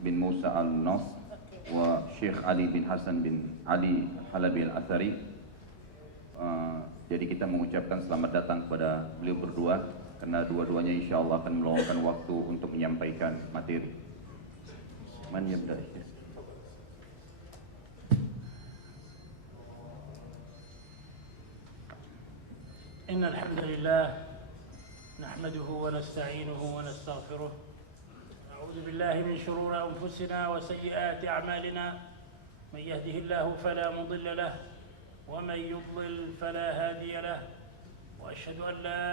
bin Musa al-Nas wa Syekh Ali bin Hasan bin Ali Halabi al-Athari. Jadi kita mengucapkan selamat datang kepada beliau berdua, karena dua-duanya insya Allah akan meluangkan waktu untuk menyampaikan materi. Man yabda? إن الحمد لله نحمده ونستعينه ونستغفره، نعوذ بالله من شرور أنفسنا وسيئات أعمالنا، من يهده الله فلا مضل له ومن يضلل فلا هادي له، وأشهد أن لا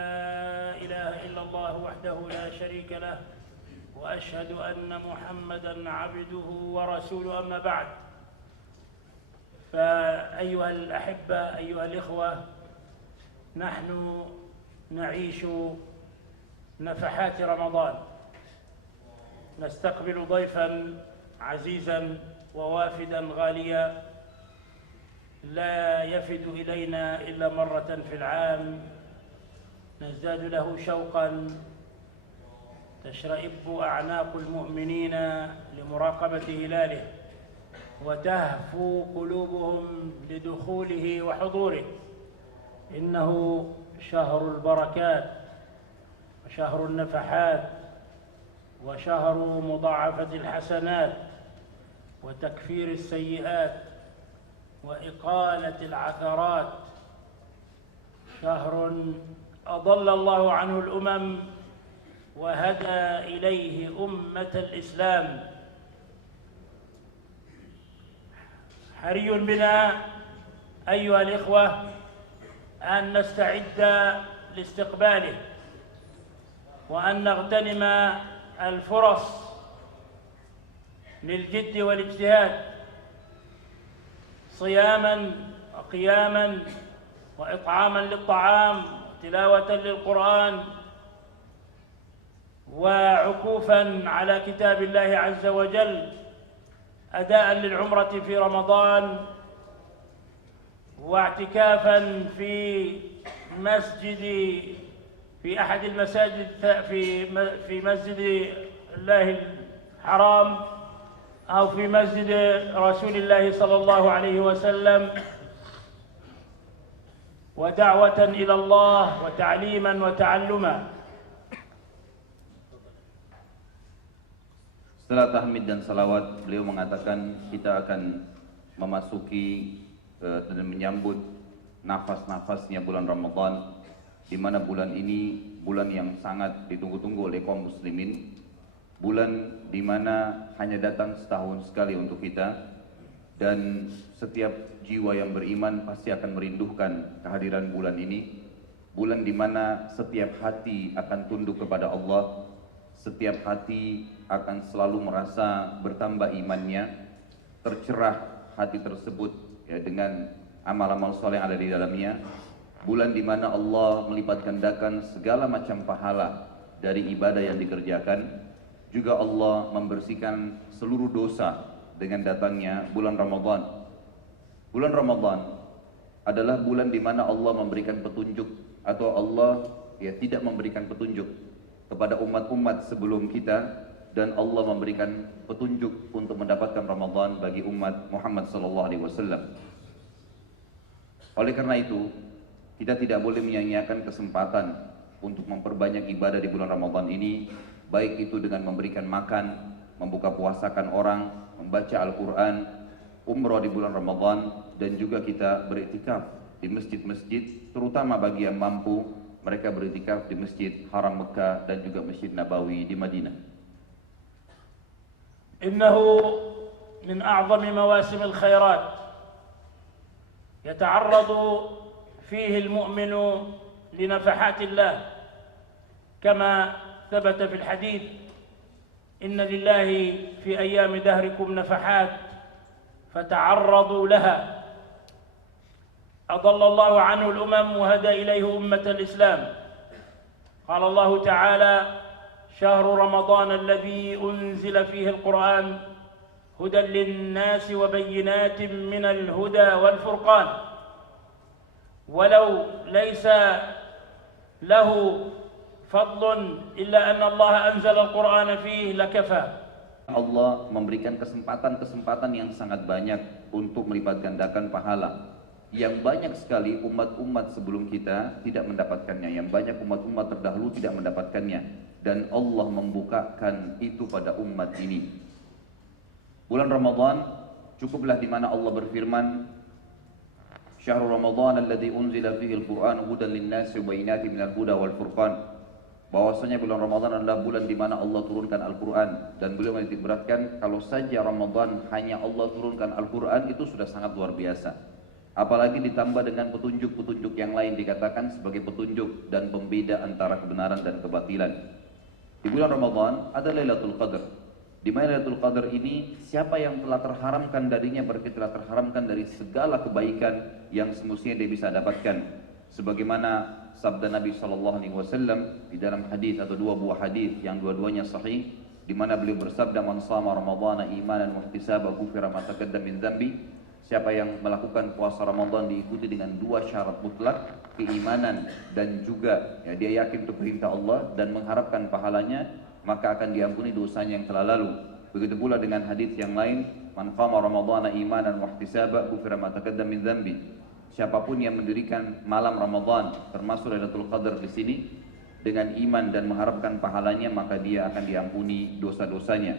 إله إلا الله وحده لا شريك له، وأشهد أن محمدا عبده ورسوله. أما بعد، فأيها الأحبة أيها الإخوة، نحن نعيش نفحات رمضان، نستقبل ضيفا عزيزا ووافدا غاليا لا يفد إلينا إلا مرة في العام، نزداد له شوقا، تشرئب أعناق المؤمنين لمراقبة هلاله، وتهفو قلوبهم لدخوله وحضوره. إنه شهر البركات وشهر النفحات وشهر مضاعفة الحسنات وتكفير السيئات وإقالة العثرات، شهر أضل الله عنه الأمم وهدى إليه أمة الإسلام. حري بنا أيها الإخوة أن نستعد لاستقباله، وأن نغتنم الفرص للجد والاجتهاد، صياما وقياما وإطعاما للطعام وتلاوة للقرآن وعكوفا على كتاب الله عز وجل، أداء للعمرة في رمضان، واعتكافا في أحد المساجد في مسجد الله الحرام أو في مسجد رسول الله صلى الله عليه وسلم، ودعوة إلى الله وتعليما وتعلما. Setelah tahmid dan salawat, beliau mengatakan kita akan memasuki dan menyambut nafas-nafasnya bulan Ramadan, di mana bulan ini bulan yang sangat ditunggu-tunggu oleh kaum muslimin, bulan di mana hanya datang setahun sekali untuk kita, dan setiap jiwa yang beriman pasti akan merindukan kehadiran bulan ini, bulan di mana setiap hati akan tunduk kepada Allah, setiap hati akan selalu merasa bertambah imannya, tercerah hati tersebut ya, dengan amal-amal soleh yang ada di dalamnya. Bulan di mana Allah melipat gandakan segala macam pahala dari ibadah yang dikerjakan. Juga Allah membersihkan seluruh dosa dengan datangnya bulan Ramadan. Bulan Ramadan adalah bulan di mana Allah memberikan petunjuk, atau Allah ya tidak memberikan petunjuk kepada umat-umat sebelum kita, dan Allah memberikan petunjuk untuk mendapatkan Ramadan bagi umat Muhammad SAW. Oleh karena itu, kita tidak boleh menyia-nyiakan kesempatan untuk memperbanyak ibadah di bulan Ramadan ini, baik itu dengan memberikan makan, membuka puasakan orang, membaca Al-Quran, umrah di bulan Ramadan, dan juga kita beriktikaf di masjid-masjid, terutama bagi yang mampu, mereka beriktikaf di Masjid Haram Mekah dan juga Masjid Nabawi di Madinah. إنه من أعظم مواسم الخيرات يتعرض فيه المؤمن لنفحات الله، كما ثبت في الحديث: إن لله في أيام دهركم نفحات فتعرضوا لها، أضل الله عنه الأمم وهدى إليه أمة الإسلام. قال الله تعالى: شهر رمضان الذي أنزل فيه القرآن هدى للناس وبينات من الهدى والفرقان. ولو ليس له فضل إلا أن الله أنزل القرآن فيه لكفى. Allah memberikan kesempatan-kesempatan yang sangat banyak untuk melipat gandakan pahala. Yang banyak sekali umat-umat sebelum kita tidak mendapatkannya, yang banyak umat-umat terdahulu tidak mendapatkannya, dan Allah membukakan itu pada umat ini. Bulan Ramadan cukuplah di mana Allah berfirman, Syahrul Ramadan alladzi unzila fihi al-Qur'an hudan lin-nasi wa bayyinatin minal huda wal furqan. Bahwasanya bulan Ramadan adalah bulan di mana Allah turunkan Al-Quran, dan beliau menitik beratkan kalau saja Ramadan hanya Allah turunkan Al-Quran itu sudah sangat luar biasa. Apalagi ditambah dengan petunjuk-petunjuk yang lain dikatakan sebagai petunjuk dan pembeda antara kebenaran dan kebatilan. Di bulan Ramadan ada Lailatul Qadar. Di mana Lailatul Qadar ini siapa yang telah terharamkan darinya berarti telah terharamkan dari segala kebaikan yang semestinya dia bisa dapatkan. Sebagaimana sabda Nabi SAW di dalam hadis atau dua buah hadis yang dua-duanya sahih, di mana beliau bersabda, "Man shama Ramadhana imanan muhtisaba ghufira ma taqaddama min dzambi." Siapa yang melakukan puasa Ramadan diikuti dengan dua syarat mutlak, keimanan dan juga dia yakin itu perintah Allah dan mengharapkan pahalanya, maka akan diampuni dosanya yang telah lalu. Begitu pula dengan hadis yang lain, "Man qama Ramadhana imanan muhtisaba ghufira ma taqaddama min dzambi." Siapapun yang mendirikan malam Ramadan termasuk Lailatul Qadar di sini dengan iman dan mengharapkan pahalanya, maka dia akan diampuni dosa-dosanya.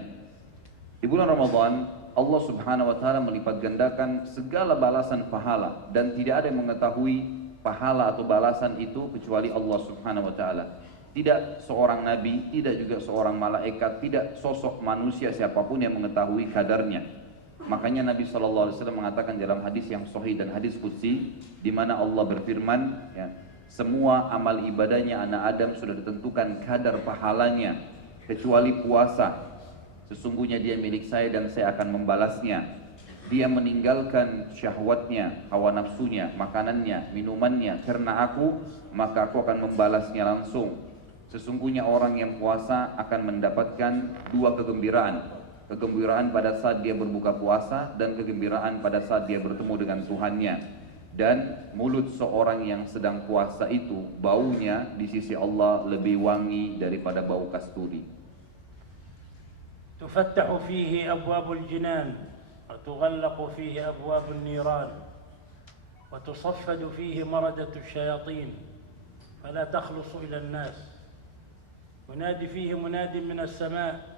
Di bulan Ramadan Allah Subhanahu wa taala melipat gandakan segala balasan pahala dan tidak ada yang mengetahui pahala atau balasan itu kecuali Allah Subhanahu wa taala. Tidak seorang nabi, tidak juga seorang malaikat, tidak sosok manusia siapapun yang mengetahui kadarnya. Makanya Nabi SAW mengatakan dalam hadis yang sahih dan hadis qudsi, di mana Allah berfirman, ya, semua amal ibadahnya anak Adam sudah ditentukan kadar pahalanya kecuali puasa. Sesungguhnya dia milik saya dan saya akan membalasnya. Dia meninggalkan syahwatnya, hawa nafsunya, makanannya, minumannya karena aku, maka aku akan membalasnya langsung. Sesungguhnya orang yang puasa akan mendapatkan dua kegembiraan. Kegembiraan pada saat dia berbuka puasa dan kegembiraan pada saat dia bertemu dengan Tuhannya. Dan mulut seorang yang sedang puasa itu baunya di sisi Allah lebih wangi daripada bau kasturi. Tufattahu fihi abwabul jinan wa tughallaqu fihi abwabun niran wa tusaffadu fihi maradatu syayatin fala takhlusu ila an-nas. Yunadi fihi munadin min as-sama'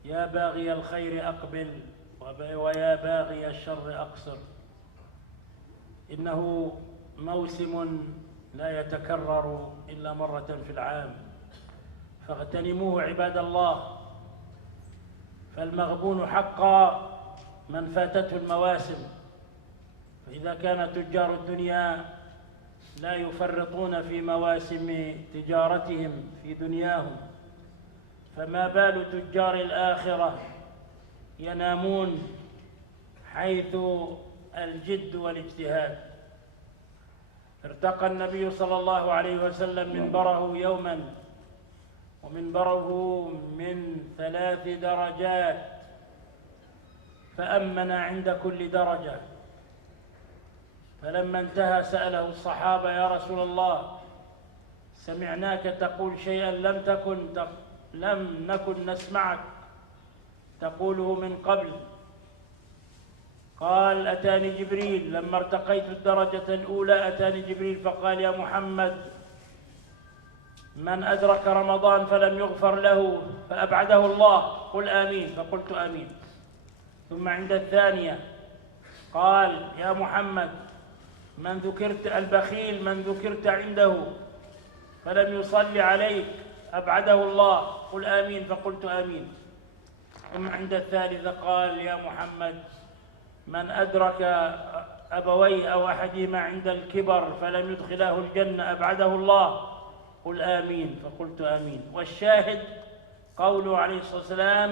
يا باغي الخير أقبل ويا باغي الشر أقصر. إنه موسم لا يتكرر إلا مرة في العام فاغتنموه عباد الله. فالمغبون حقا من فاتته المواسم، فإذا كان تجار الدنيا لا يفرطون في مواسم تجارتهم في دنياهم، فما بال تجار الآخرة ينامون حيث الجد والاجتهاد. ارتقى النبي صلى الله عليه وسلم منبره يوما ومنبره من 3 درجات فأمن عند كل درجة، فلما انتهى سأله الصحابة: يا رسول الله سمعناك تقول شيئا لم نكن نسمعك تقوله من قبل. قال: أتاني جبريل لما ارتقيت الدرجة الأولى، أتاني جبريل فقال: يا محمد من أدرك رمضان فلم يغفر له فأبعده الله، قل آمين، فقلت آمين. ثم عند الثانية قال: يا محمد من ذكرت البخيل من ذكرت عنده فلم يصلي عليك أبعده الله، قل آمين، فقلت آمين. ثم عند الثالثة قال: يا محمد من أدرك أبويه أو أحدهما عند الكبر فلم يدخله الجنة أبعده الله، قل آمين، فقلت آمين. والشاهد قوله عليه الصلاة والسلام: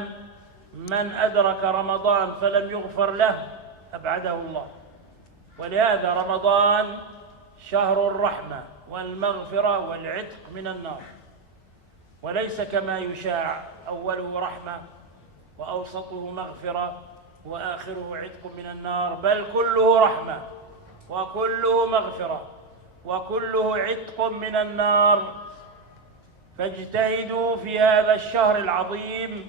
من أدرك رمضان فلم يغفر له أبعده الله. ولهذا رمضان شهر الرحمة والمغفرة والعتق من النار، وليس كما يشاع أوله رحمة وأوسطه مغفرة وآخره عتق من النار، بل كله رحمة وكله مغفرة وكله عتق من النار. فاجتهدوا في هذا الشهر العظيم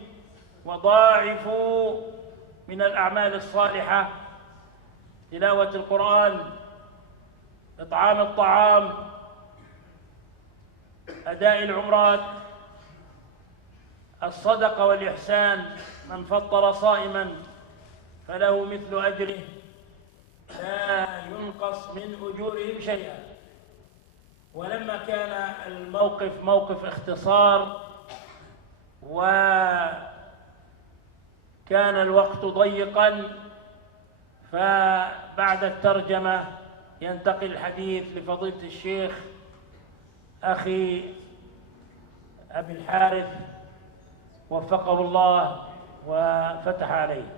وضاعفوا من الأعمال الصالحة تلاوة القرآن، إطعام الطعام، أداء العمرات، الصدقة والإحسان. من فطر صائما فله مثل أجره لا ينقص من أجورهم شيئا. ولما كان الموقف موقف اختصار وكان الوقت ضيقا، فبعد الترجمة ينتقل الحديث لفضيلة الشيخ أخي أبي الحارث وفقه الله وفتح عليه.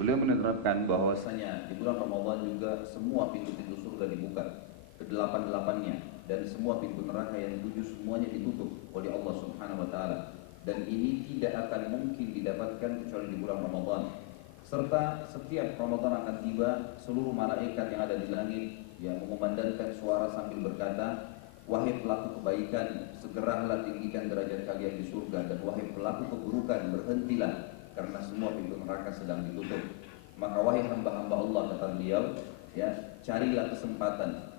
Beliau menerapkan bahwasanya di bulan Ramadan juga semua pintu-pintu surga dibuka, kedelapan-delapannya, dan semua pintu neraka yang tujuh semuanya ditutup oleh Allah Subhanahu wa taala. Dan ini tidak akan mungkin didapatkan kecuali di bulan Ramadan. Serta setiap Ramadan akan tiba, seluruh malaikat yang ada di langit yang mengumandangkan suara sambil berkata, wahai pelaku kebaikan, segeralah tinggikan derajat kalian di surga, dan wahai pelaku keburukan, berhentilah, karena semua pintu neraka sedang ditutup. Maka wahai hamba-hamba Allah, kata beliau, ya, carilah kesempatan,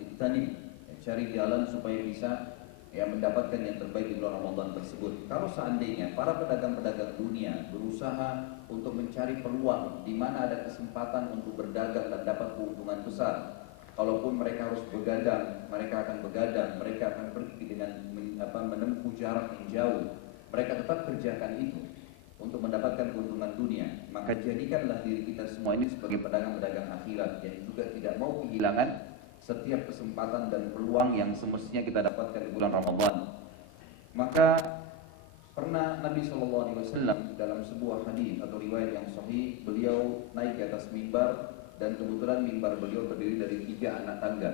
cari jalan supaya bisa mendapatkan yang terbaik di bulan Ramadan tersebut. Kalau seandainya para pedagang-pedagang dunia berusaha untuk mencari peluang di mana ada kesempatan untuk berdagang dan dapat keuntungan besar, kalaupun mereka harus begadang, mereka akan begadang, mereka akan pergi dengan menempuh jarak yang jauh, mereka tetap kerjakan itu untuk mendapatkan keuntungan dunia. Maka jadikanlah diri kita semua ini sebagai pedagang-pedagang akhirat yang juga tidak mau kehilangan setiap kesempatan dan peluang yang semestinya kita dapatkan di bulan Ramadan. Maka pernah Nabi SAW dalam sebuah hadis atau riwayat yang sahih, beliau naik ke atas mimbar, dan kebetulan mimbar beliau terdiri dari 3 anak tangga.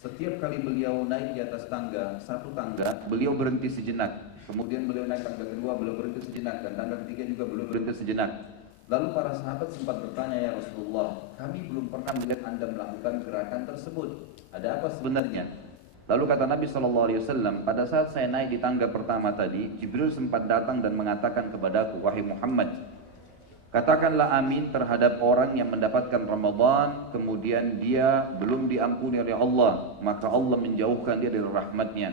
Setiap kali beliau naik di atas tangga, satu tangga, beliau berhenti sejenak. Kemudian beliau naik tangga kedua, beliau berhenti sejenak, dan tangga ketiga juga beliau berhenti sejenak. Lalu para sahabat sempat bertanya, ya Rasulullah, kami belum pernah melihat Anda melakukan gerakan tersebut. Ada apa sebenarnya? Lalu kata Nabi SAW, pada saat saya naik di tangga pertama tadi, Jibril sempat datang dan mengatakan kepadaku, wahai Muhammad, katakanlah amin terhadap orang yang mendapatkan Ramadan, kemudian dia belum diampuni oleh Allah, maka Allah menjauhkan dia dari rahmatnya.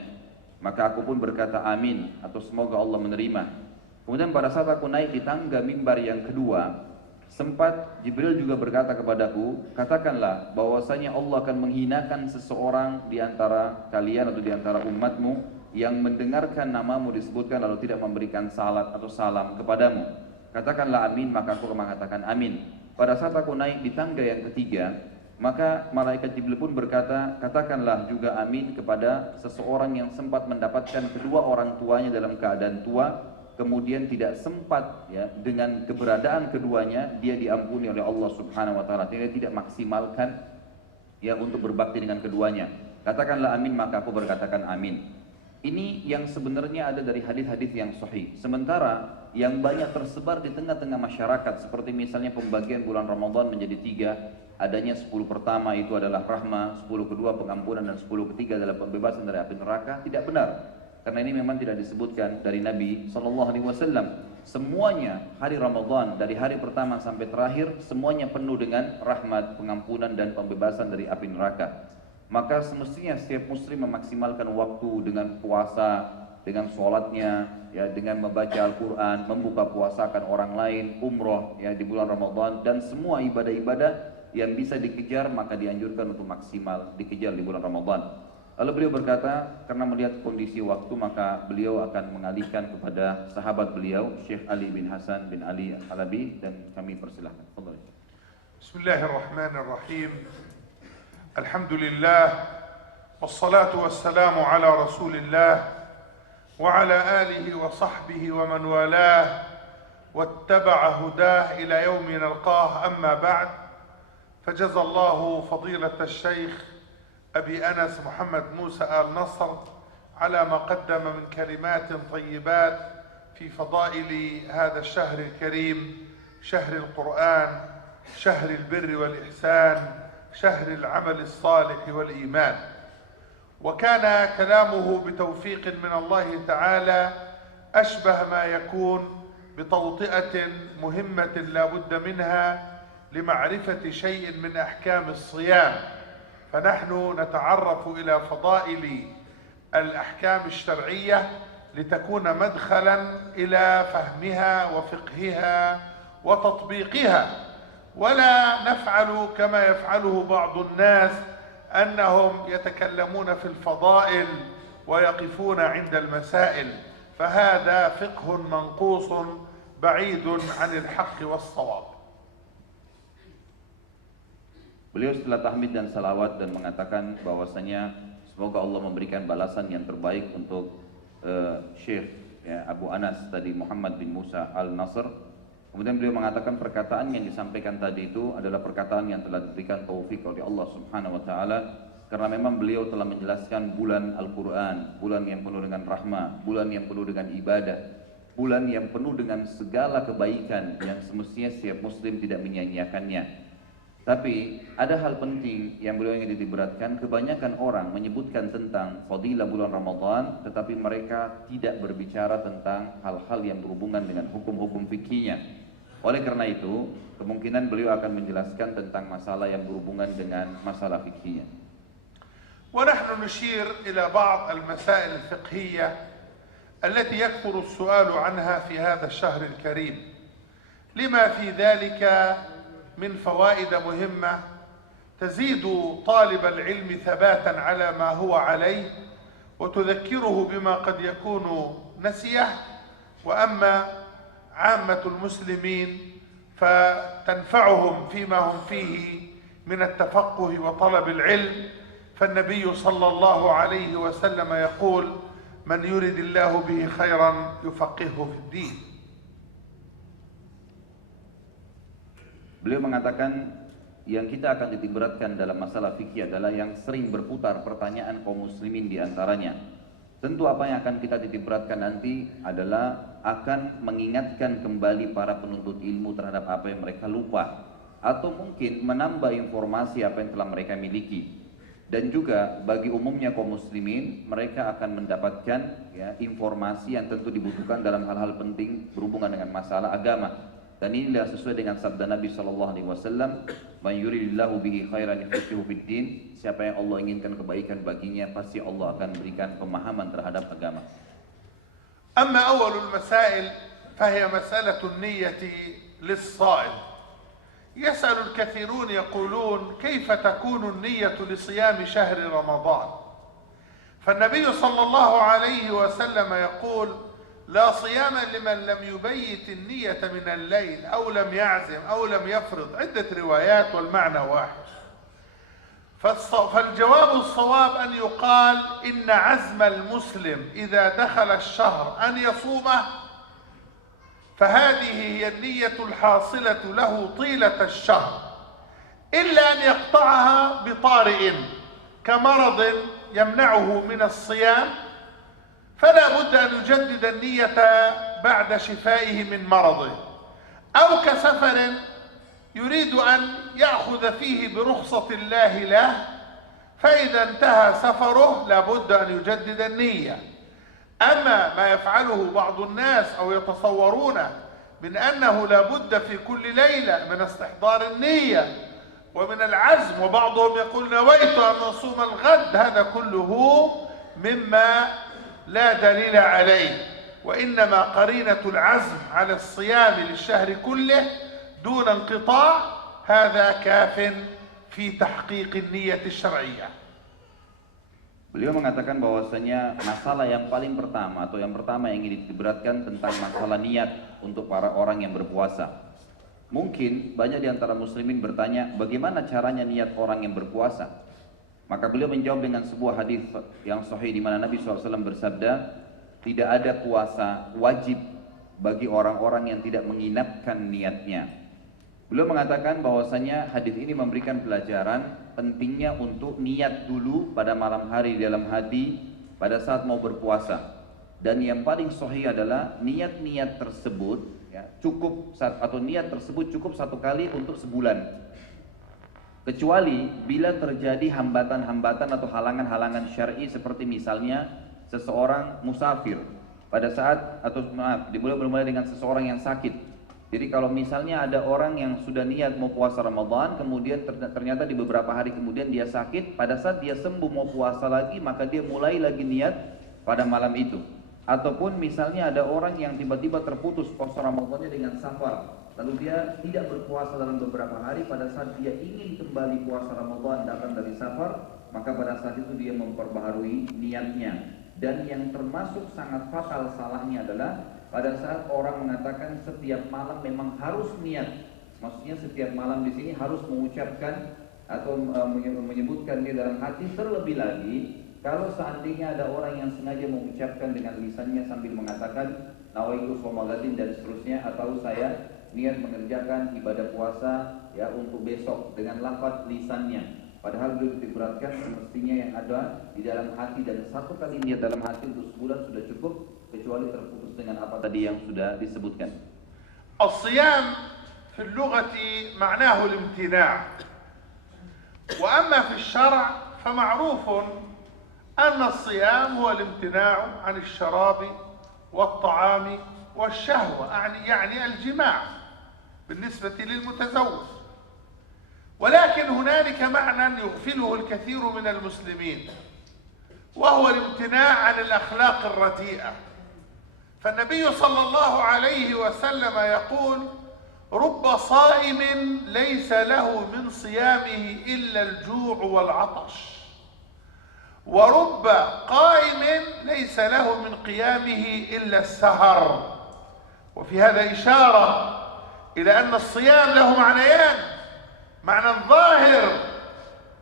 Maka aku pun berkata amin, atau semoga Allah menerima. Kemudian pada saat aku naik di tangga mimbar yang kedua, sempat Jibril juga berkata kepadaku, katakanlah bahwasanya Allah akan menghinakan seseorang di antara kalian atau di antara umatmu yang mendengarkan namamu disebutkan lalu tidak memberikan salat atau salam kepadamu. Katakanlah amin, maka aku mengatakan amin. Pada saat aku naik di tangga yang ketiga, maka malaikat Jibril pun berkata, katakanlah juga amin kepada seseorang yang sempat mendapatkan kedua orang tuanya dalam keadaan tua, kemudian tidak sempat dengan keberadaan keduanya dia diampuni oleh Allah Subhanahu wa taala. Dia tidak maksimalkan untuk berbakti dengan keduanya. Katakanlah amin, maka aku berkatakan amin. Ini yang sebenarnya ada dari hadis-hadis yang sahih. Sementara yang banyak tersebar di tengah-tengah masyarakat, seperti misalnya pembagian bulan Ramadan menjadi 3, adanya 10 pertama itu adalah rahmah, 10 kedua pengampunan, dan 10 ketiga adalah pembebasan dari api neraka, tidak benar. Karena ini memang tidak disebutkan dari Nabi SAW. Semuanya hari Ramadan dari hari pertama sampai terakhir semuanya penuh dengan rahmat, pengampunan, dan pembebasan dari api neraka. Maka semestinya setiap muslim memaksimalkan waktu dengan puasa, dengan sholatnya, dengan membaca Al-Quran, membuka puasakan orang lain, umroh di bulan Ramadan, dan semua ibadah-ibadah yang bisa dikejar maka dianjurkan untuk maksimal dikejar di bulan Ramadan. Lalu beliau berkata, karena melihat kondisi waktu maka beliau akan mengalihkan kepada sahabat beliau, Syekh Ali bin Hasan bin Ali Al-Halabi, dan kami persilahkan. Bismillahirrahmanirrahim. Alhamdulillah, wassalatu wassalamu ala rasulillah wa ala alihi wa sahbihi wa man walah wattaba'a hudah ila yawmi nalqah, amma ba'd. فجزى الله فضيلة الشيخ أبي أنس محمد موسى آل نصر على ما قدم من كلمات طيبات في فضائل هذا الشهر الكريم، شهر القرآن، شهر البر والإحسان، شهر العمل الصالح والإيمان. وكان كلامه بتوفيق من الله تعالى أشبه ما يكون بتوطئة مهمة لا بد منها لمعرفة شيء من أحكام الصيام، فنحن نتعرف إلى فضائل الأحكام الشرعية لتكون مدخلا إلى فهمها وفقهها وتطبيقها، ولا نفعل كما يفعله بعض الناس أنهم يتكلمون في الفضائل ويقفون عند المسائل، فهذا فقه منقوص بعيد عن الحق والصواب. Beliau setelah tahmid dan salawat dan mengatakan bahwasanya semoga Allah memberikan balasan yang terbaik untuk Syekh Abu Anas tadi, Muhammad bin Musa Al-Nasr. Kemudian beliau mengatakan perkataan yang disampaikan tadi itu adalah perkataan yang telah diberikan taufik oleh Allah Subhanahu wa taala, karena memang beliau telah menjelaskan bulan Al-Quran, bulan yang penuh dengan rahmah, bulan yang penuh dengan ibadah, bulan yang penuh dengan segala kebaikan yang semestinya setiap muslim tidak menyia-nyiakannya. Tapi ada hal penting yang beliau ingin ditiberatkan. Kebanyakan orang menyebutkan tentang fadilah bulan Ramadan, tetapi mereka tidak berbicara tentang hal-hal yang berhubungan dengan hukum-hukum fikihnya. Oleh karena itu, kemungkinan beliau akan menjelaskan tentang masalah yang berhubungan dengan masalah fikihnya. ونحن نشير إلى بعض المسائل الفقهية التي يكثر السؤال عنها في هذا الشهر الكريم، لما في ذلك من فوائد مهمة تزيد طالب العلم ثباتا على ما هو عليه وتذكره بما قد يكون نسيه، وأما عامة المسلمين فتنفعهم فيما هم فيه من التفقه وطلب العلم، فالنبي صلى الله عليه وسلم يقول: من يرد الله به خيرا يفقهه في الدين. Beliau mengatakan yang kita akan ditiberatkan dalam masalah fikih adalah yang sering berputar pertanyaan kaum muslimin di antaranya. Tentu apa yang akan kita ditiberatkan nanti adalah akan mengingatkan kembali para penuntut ilmu terhadap apa yang mereka lupa, atau mungkin menambah informasi apa yang telah mereka miliki. Dan juga bagi umumnya kaum muslimin, mereka akan mendapatkan informasi yang tentu dibutuhkan dalam hal-hal penting berhubungan dengan masalah agama. Dan inilah sesuai dengan sabda Nabi SAW, "Man yuridillahu bihi khairan yufaqihuhu fid-din." Siapa yang Allah inginkan kebaikan baginya, pasti Allah akan berikan pemahaman terhadap agama. أما أول المسائل فهي مسألة النية للصائم. يسأل الكثيرون يقولون: كيف تكون النية لصيام شهر رمضان؟ فالنبي صلى الله عليه وسلم يقول: لا صيام لمن لم يبيت النية من الليل أو لم يعزم أو لم يفرض. عدة روايات والمعنى واحد. فالجواب الصواب أن يقال إن عزم المسلم إذا دخل الشهر أن يصومه فهذه هي النية الحاصلة له طيلة الشهر، إلا أن يقطعها بطارئ كمرض يمنعه من الصيام، فلا بد أن يجدد النية بعد شفائه من مرضه، أو كسفر يريد أن يأخذ فيه برخصة الله له، فإذا انتهى سفره لا بد أن يجدد النية. أما ما يفعله بعض الناس أو يتصورون من أنه لا بد في كل ليلة من استحضار النية ومن العزم، وبعضهم يقول: نويت أن أصوم الغد، هذا كله مما لا دليل عليه، وإنما قرينة العزم على الصيام للشهر كله دون انقطاع هذا كاف في تحقيق النية الشرعية. Beliau mengatakan bahwasanya masalah yang paling pertama atau yang pertama yang ingin diberatkan tentang masalah niat untuk para orang yang berpuasa. Mungkin banyak di antara muslimin bertanya, bagaimana caranya niat orang yang berpuasa? Maka beliau menjawab dengan sebuah hadis yang sahih di mana Nabi SAW bersabda, tidak ada puasa wajib bagi orang-orang yang tidak menginapkan niatnya. Beliau mengatakan bahwasanya hadis ini memberikan pelajaran pentingnya untuk niat dulu pada malam hari di dalam hati pada saat mau berpuasa. Dan yang paling sahih adalah niat-niat tersebut ya, niat tersebut cukup 1 kali untuk sebulan. Kecuali bila terjadi hambatan-hambatan atau halangan-halangan syar'i seperti misalnya seseorang musafir pada saat dimulai dengan seseorang yang sakit. Jadi kalau misalnya ada orang yang sudah niat mau puasa Ramadan, kemudian ternyata di beberapa hari kemudian dia sakit, pada saat dia sembuh mau puasa lagi, maka dia mulai lagi niat pada malam itu. Ataupun misalnya ada orang yang tiba-tiba terputus puasa Ramadannya dengan safar, lalu dia tidak berpuasa dalam beberapa hari, pada saat dia ingin kembali puasa Ramadan datang dari safar, maka pada saat itu dia memperbaharui niatnya. Dan yang termasuk sangat fatal salahnya adalah pada saat orang mengatakan setiap malam memang harus niat. Maksudnya setiap malam di sini harus mengucapkan atau menyebutkan dia dalam hati. Terlebih lagi kalau seandainya ada orang yang sengaja mengucapkan dengan lisannya sambil mengatakan nawaitu shomaladin dan seterusnya, atau saya niat mengerjakan ibadah puasa ya untuk besok dengan lafaz lisannya. Padahal beliau diberatkan semestinya yang ada di dalam hati, dan 1 kali niat dalam hati untuk sebulan sudah cukup, kecuali terputus dengan apa tadi yang sudah disebutkan. الصيام في اللغة معناه الامتناع، وأما في الشرع فمعروف أن الصيام هو الامتناع عن الشراب والطعام والشهوة، يعني الجماع بالنسبة للمتزوج. ولكن هنالك معنى يغفله الكثير من المسلمين، وهو الامتناع عن الأخلاق الرديئة. فالنبي صلى الله عليه وسلم يقول رب صائم ليس له من صيامه إلا الجوع والعطش، ورب قائم ليس له من قيامه إلا السهر. وفي هذا إشارة إلى أن الصيام له معنيان: معنى ظاهر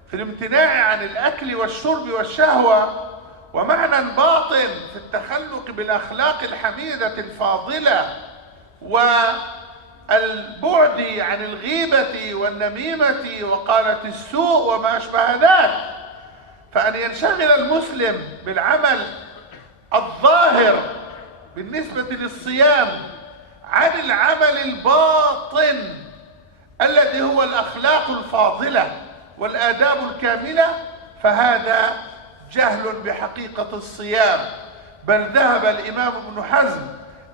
في الامتناع عن الأكل والشرب والشهوة، ومعنى باطن في التخلق بالأخلاق الحميدة الفاضلة والبعد عن الغيبة والنميمة وقالة السوء وما أشبه ذلك. فأن ينشغل المسلم بالعمل الظاهر بالنسبة للصيام عن العمل الباطن الذي هو الأخلاق الفاضلة والآداب الكاملة، فهذا جهل بحقيقة الصيام. بل ذهب الإمام ابن حزم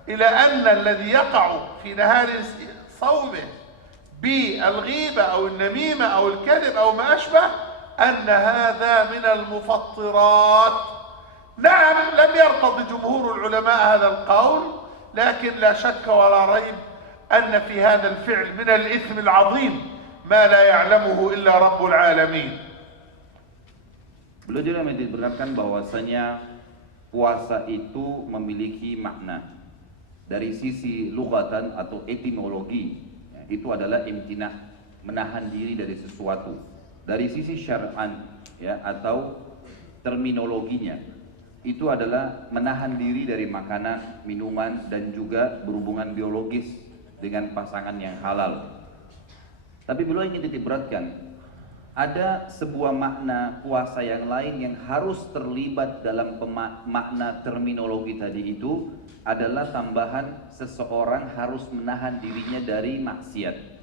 إلى أن الذي يقع في نهار صومه بالغيبة أو النميمة أو الكذب أو ما أشبه أن هذا من المفطرات. نعم، لم يرتضي جمهور العلماء هذا القول، لكن لا شك ولا ريب أن في هذا الفعل من الإثم العظيم ما لا يعلمه إلا رب العالمين. Beliau juga menerangkan bahwasanya puasa itu memiliki makna dari sisi lughatan atau etimologi, ya, itu adalah imtinah, menahan diri dari sesuatu. Dari sisi syar'an ya atau terminologinya, itu adalah menahan diri dari makanan, minuman, dan juga berhubungan biologis dengan pasangan yang halal. Tapi beliau ingin titik beratkan, ada sebuah makna puasa yang lain yang harus terlibat dalam makna terminologi tadi, itu adalah tambahan seseorang harus menahan dirinya dari maksiat.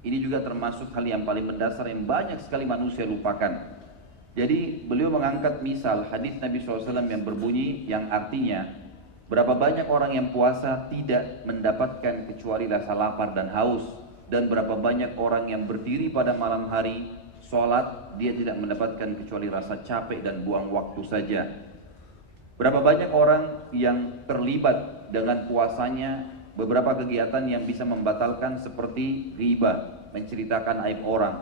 Ini juga termasuk hal yang paling mendasar yang banyak sekali manusia lupakan. Jadi beliau mengangkat misal hadis Nabi SAW yang berbunyi, yang artinya berapa banyak orang yang puasa tidak mendapatkan kecuali rasa lapar dan haus, dan berapa banyak orang yang berdiri pada malam hari sholat, dia tidak mendapatkan kecuali rasa capek dan buang waktu saja. Berapa banyak orang yang terlibat dengan puasanya beberapa kegiatan yang bisa membatalkan, seperti riba, menceritakan aib orang,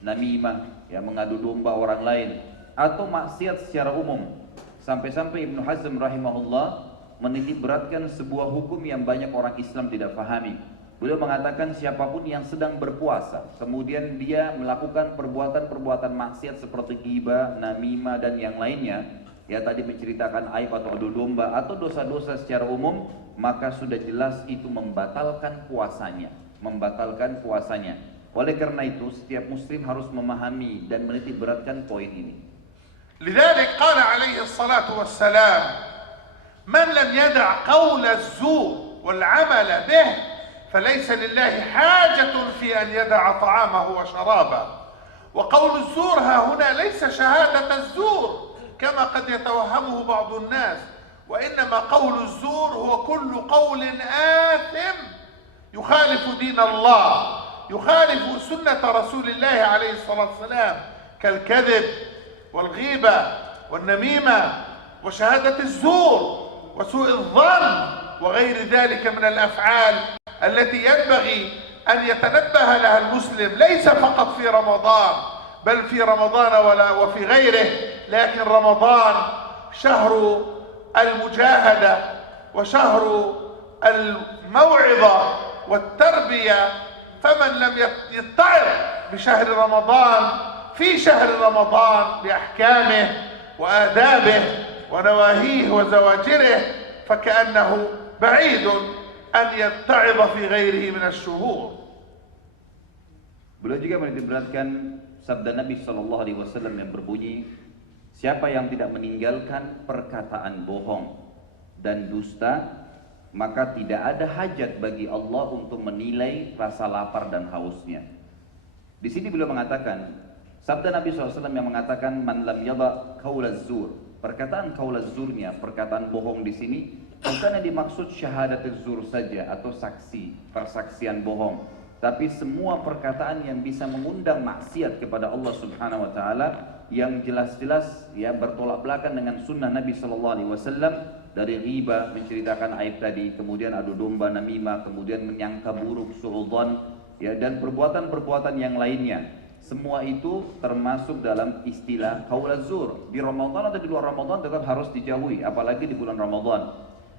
namimah, ya, mengadu domba orang lain, atau maksiat secara umum. Sampai-sampai Ibnu Hazm rahimahullah menitik beratkan sebuah hukum yang banyak orang Islam tidak pahami. Beliau mengatakan siapapun yang sedang berpuasa kemudian dia melakukan perbuatan-perbuatan maksiat seperti ghibah, namimah, dan yang lainnya, ya tadi menceritakan aib atau adu domba atau dosa-dosa secara umum, maka sudah jelas itu membatalkan puasanya, Oleh karena itu setiap muslim harus memahami dan menitik beratkan poin ini. لذلك قال عليه الصلاة والسلام من لم يدع قول الزور والعمل به فليس لله حاجة في أن يدع طعامه وشرابه. وقول الزور ها هنا ليس شهادة الزور كما قد يتوهمه بعض الناس، وإنما قول الزور هو كل قول آثم يخالف دين الله، يخالف سنة رسول الله عليه الصلاة والسلام، كالكذب والغيبة والنميمة وشهادة الزور وسوء الظن وغير ذلك من الأفعال التي ينبغي أن يتنبه لها المسلم، ليس فقط في رمضان بل في رمضان وفي غيره. لكن رمضان شهر المجاهدة وشهر الموعظة والتربية، فمن لم يتعظ بشهر رمضان في شهر رمضان بأحكامه وآدابه ونواهيه وزواجره فكأنه بعيد أن يتعظ في غيره من الشهور. Beliau juga menitikberatkan sabda Nabi SAW yang berbunyi, siapa yang tidak meninggalkan perkataan bohong dan dusta, maka tidak ada hajat bagi Allah untuk menilai rasa lapar dan hausnya. Di sini beliau mengatakan, sabda Nabi SAW yang mengatakan, man lam yada qaulaz zur, perkataan qaulaz zurnya, perkataan bohong di sini bukan yang dimaksud syahadat zur saja atau saksi, persaksian bohong, tapi semua perkataan yang bisa mengundang maksiat kepada Allah Subhanahu wa taala yang jelas-jelas ya bertolak belakang dengan sunnah Nabi sallallahu alaihi wasallam, dari riba, menceritakan aib tadi, kemudian adu domba, namimah, kemudian menyangka buruk, suudzon, ya, dan perbuatan-perbuatan yang lainnya. Semua itu termasuk dalam istilah qaulaz zur. Di Ramadan atau di luar Ramadan tetap harus dijauhi, apalagi di bulan Ramadan.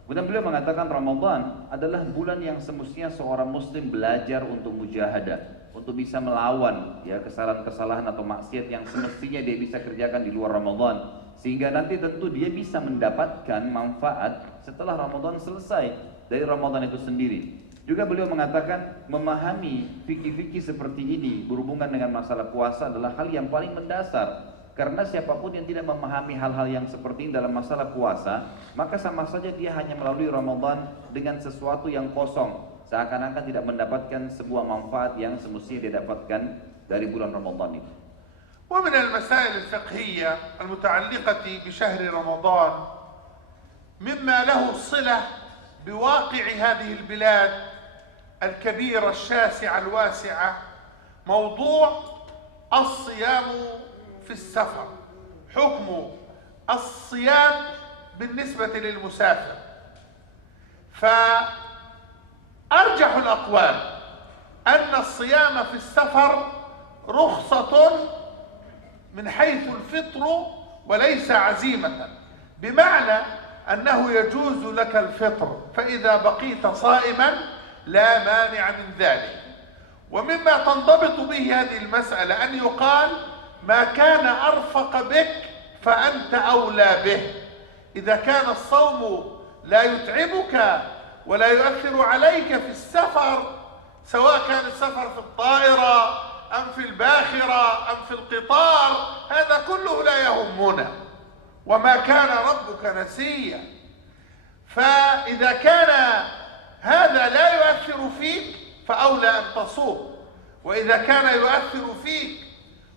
Kemudian beliau mengatakan Ramadan adalah bulan yang semestinya seorang muslim belajar untuk mujahadah, untuk bisa melawan ya kesalahan-kesalahan atau maksiat yang semestinya dia bisa kerjakan di luar Ramadan, sehingga nanti tentu dia bisa mendapatkan manfaat setelah Ramadan selesai dari Ramadan itu sendiri. Juga beliau mengatakan memahami fikih-fikih seperti ini berhubungan dengan masalah puasa adalah hal yang paling mendasar. Karena siapapun yang tidak memahami hal-hal yang seperti ini dalam masalah puasa, maka sama saja dia hanya melalui Ramadan dengan sesuatu yang kosong, seakan-akan tidak mendapatkan sebuah manfaat yang semestinya dia dapatkan dari bulan Ramadan itu. ومن المسائل الفقهية المتعلقة بشهر رمضان مما له صلة بواقع هذه البلاد الكبيرة الشاسعة الواسعة موضوع الصيام في السفر. حكم الصيام بالنسبة للمسافر، فأرجح الأقوال أن الصيام في السفر رخصة من حيث الفطر وليس عزيمة، بمعنى أنه يجوز لك الفطر فإذا بقيت صائما لا مانع من ذلك. ومما تنضبط به هذه المسألة أن يقال ما كان أرفق بك فأنت أولى به. إذا كان الصوم لا يتعبك ولا يؤثر عليك في السفر، سواء كان السفر في الطائرة أم في الباخرة أم في القطار، هذا كله لا يهمنا، وما كان ربك نسيا. فإذا كان هذا لا يؤثر فيك فأولى أن تصوم، وإذا كان يؤثر فيك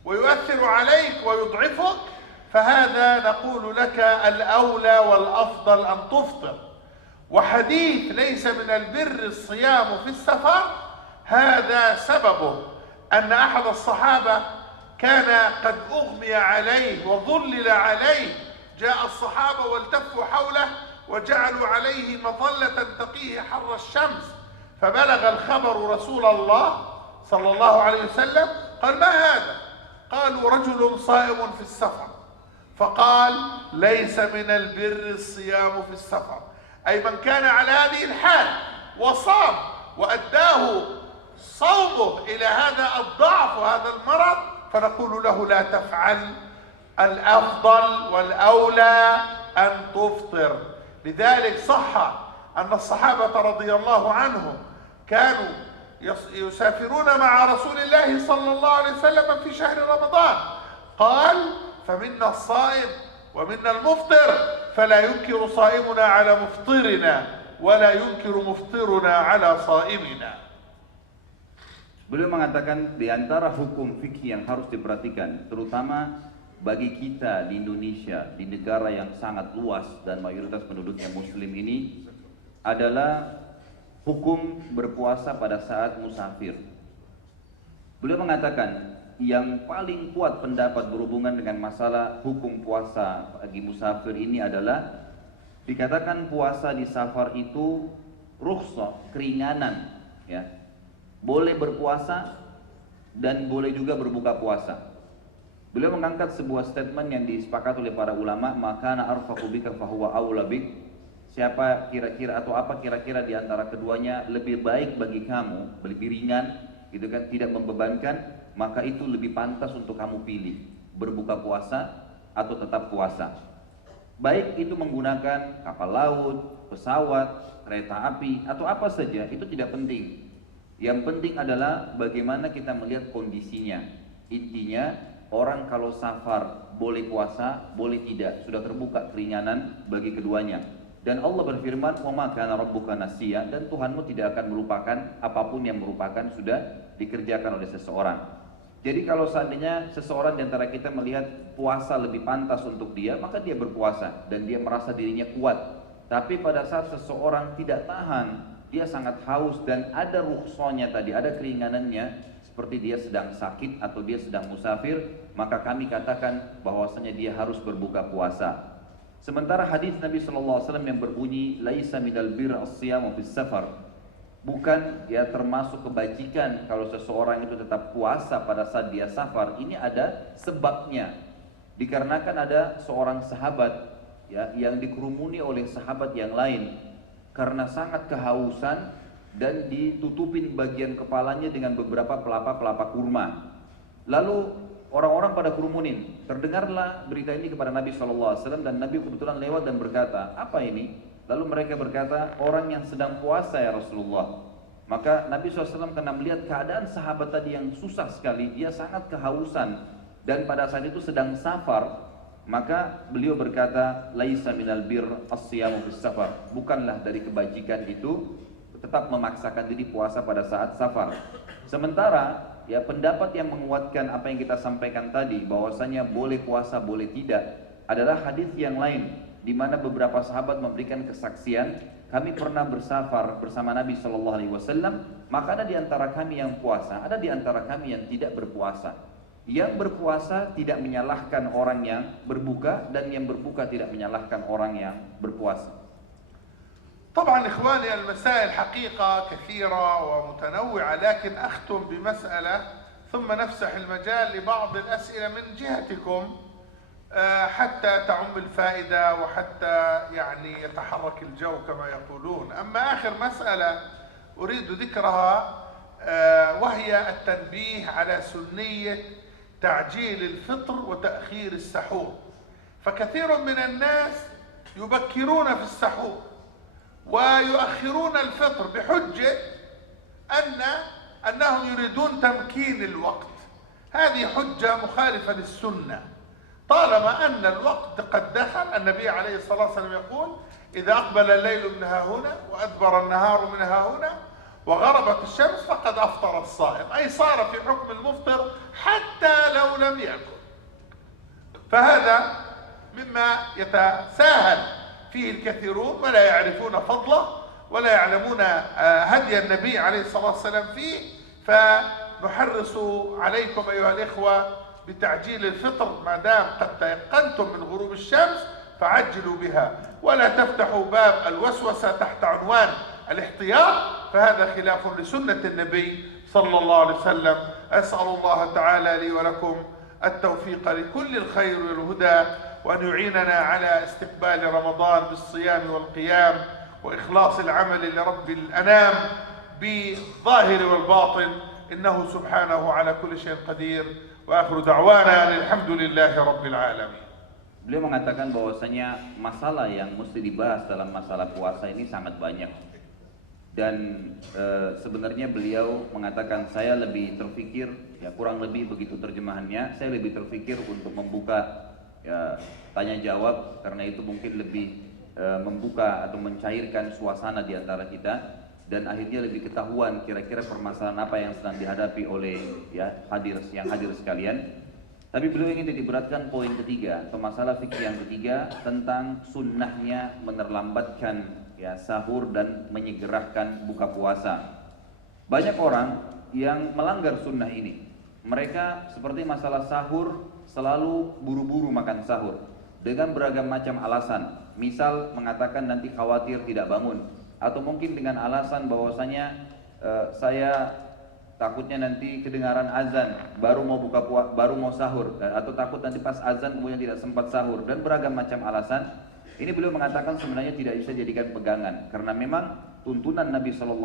ويؤثر عليك ويضعفك فهذا نقول لك الأولى والأفضل أن تفطر. وحديث ليس من البر الصيام في السفر هذا سببه أن أحد الصحابة كان قد أغمي عليه وظلل عليه، جاء الصحابة والتفوا حوله وجعلوا عليه مظلة تقيه حر الشمس، فبلغ الخبر رسول الله صلى الله عليه وسلم قال ما هذا؟ قالوا رجل صائم في السفر، فقال ليس من البر الصيام في السفر، أي من كان على هذه الحال وصام وأداه صومه إلى هذا الضعف وهذا المرض فنقول له لا تفعل، الأفضل والأولى أن تفطر. لذلك صح أن الصحابة رضي الله عنهم كانوا يسافرون مع رسول الله صلى الله عليه وسلم في شهر رمضان، قال فمنا الصائم ومنا المفطر، فلا ينكر صائمنا على مفطرنا ولا ينكر مفطرنا على صائمنا. Beliau mengatakan di antara hukum fikih yang harus diperhatikan, terutama bagi kita di Indonesia, di negara yang sangat luas dan mayoritas penduduknya muslim ini, adalah hukum berpuasa pada saat musafir. Beliau mengatakan yang paling kuat pendapat berhubungan dengan masalah hukum puasa bagi musafir ini adalah dikatakan puasa di safar itu rukhsah, keringanan, ya. Boleh berpuasa dan boleh juga berbuka puasa. Beliau mengangkat sebuah statement yang disepakati oleh para ulama, maka ana arfaqu bika fahuwa aula bik. Siapa kira-kira atau apa kira-kira di antara keduanya lebih baik bagi kamu, lebih ringan, gitu kan, tidak membebankan, maka itu lebih pantas untuk kamu pilih, berbuka puasa atau tetap puasa. Baik itu menggunakan kapal laut, pesawat, kereta api atau apa saja, itu tidak penting. Yang penting adalah bagaimana kita melihat kondisinya. Intinya orang kalau safar boleh puasa, boleh tidak, sudah terbuka keringanan bagi keduanya. Dan Allah berfirman, "Wa ma kana rabbuka nasiya," dan Tuhanmu tidak akan melupakan apapun yang merupakan sudah dikerjakan oleh seseorang. Jadi kalau seandainya seseorang di antara kita melihat puasa lebih pantas untuk dia, maka dia berpuasa dan dia merasa dirinya kuat. Tapi pada saat seseorang tidak tahan, dia sangat haus dan ada rukhsahnya tadi, ada keringanannya, seperti dia sedang sakit atau dia sedang musafir, maka kami katakan bahwasanya dia harus berbuka puasa. Sementara hadis Nabi SAW yang berbunyi, "Laisa minal bir as-siyamu fis safar." Bukan ya termasuk kebajikan kalau seseorang itu tetap puasa pada saat dia safar. Ini ada sebabnya. Dikarenakan ada seorang sahabat ya yang dikerumuni oleh sahabat yang lain karena sangat kehausan dan ditutupin bagian kepalanya dengan beberapa pelapa-pelapa kurma. Lalu orang-orang pada kerumunin. Terdengarlah berita ini kepada Nabi SAW dan Nabi kebetulan lewat dan berkata, "Apa ini?" Lalu mereka berkata, "Orang yang sedang puasa ya Rasulullah." Maka Nabi SAW karena melihat keadaan sahabat tadi yang susah sekali, dia sangat kehausan dan pada saat itu sedang safar, maka beliau berkata, "Laisa minal bir as-siyamu fis safar." Bukanlah dari kebajikan itu tetap memaksakan diri puasa pada saat safar. Sementara ya pendapat yang menguatkan apa yang kita sampaikan tadi bahwasanya boleh puasa boleh tidak adalah hadis yang lain di mana beberapa sahabat memberikan kesaksian, kami pernah bersafar bersama Nabi SAW, maka ada di antara kami yang puasa, ada di antara kami yang tidak berpuasa. Yang berpuasa tidak menyalahkan orang yang berbuka dan yang berbuka tidak menyalahkan orang yang berpuasa. طبعا إخواني المسائل حقيقة كثيرة ومتنوعة، لكن أختم بمسألة ثم نفسح المجال لبعض الأسئلة من جهتكم حتى تعم الفائدة وحتى يعني يتحرك الجو كما يقولون. أما آخر مسألة أريد ذكرها وهي التنبيه على سنية تعجيل الفطر وتأخير السحور. فكثير من الناس يبكرون في السحور ويؤخرون الفطر بحجة أنهم يريدون تمكين الوقت. هذه حجة مخالفة للسنة، طالما أن الوقت قد دخل. النبي عليه الصلاة والسلام يقول: إذا أقبل الليل من ها هنا وأدبر النهار من ها هنا وغربت الشمس فقد أفطر الصائم، أي صار في حكم المفطر حتى لو لم يأكل. فهذا مما يتساهل فيه الكثيرون ولا يعرفون فضله ولا يعلمون هدي النبي عليه الصلاة والسلام فيه. فنحرص عليكم أيها الإخوة بتعجيل الفطر ما دام قد تيقنتم من غروب الشمس فعجلوا بها، ولا تفتحوا باب الوسوسة تحت عنوان الاحتياط، فهذا خلاف لسنة النبي صلى الله عليه وسلم. أسأل الله تعالى لي ولكم التوفيق لكل الخير والهدى، وأن يعيننا على استقبال رمضان بالصيام والقيام وإخلاص العمل لرب الأنام بالظاهر والباطن، إنه سبحانه على كل شيء قدير. وآخر دعوانا الحمد لله رب العالمين. Beliau mengatakan bahwasanya masalah yang mesti dibahas dalam masalah puasa ini sangat banyak. Dan sebenarnya beliau mengatakan saya lebih terfikir, ya kurang lebih begitu terjemahannya, saya lebih terfikir untuk membuka ya tanya jawab, karena itu mungkin lebih membuka atau mencairkan suasana di antara kita, dan akhirnya lebih ketahuan kira-kira permasalahan apa yang sedang dihadapi oleh yang hadir sekalian. Tapi beliau ingin diberatkan poin ketiga atau masalah fikih yang ketiga tentang sunnahnya menerlambatkan sahur dan menyegerakan buka puasa. Banyak orang yang melanggar sunnah ini. Mereka seperti masalah sahur selalu buru-buru makan sahur dengan beragam macam alasan. Misal mengatakan nanti khawatir tidak bangun, atau mungkin dengan alasan bahwasanya saya takutnya nanti kedengaran azan baru mau sahur, atau takut nanti pas azan kemudian tidak sempat sahur, dan beragam macam alasan. Ini beliau mengatakan sebenarnya tidak bisa dijadikan pegangan, karena memang tuntunan Nabi SAW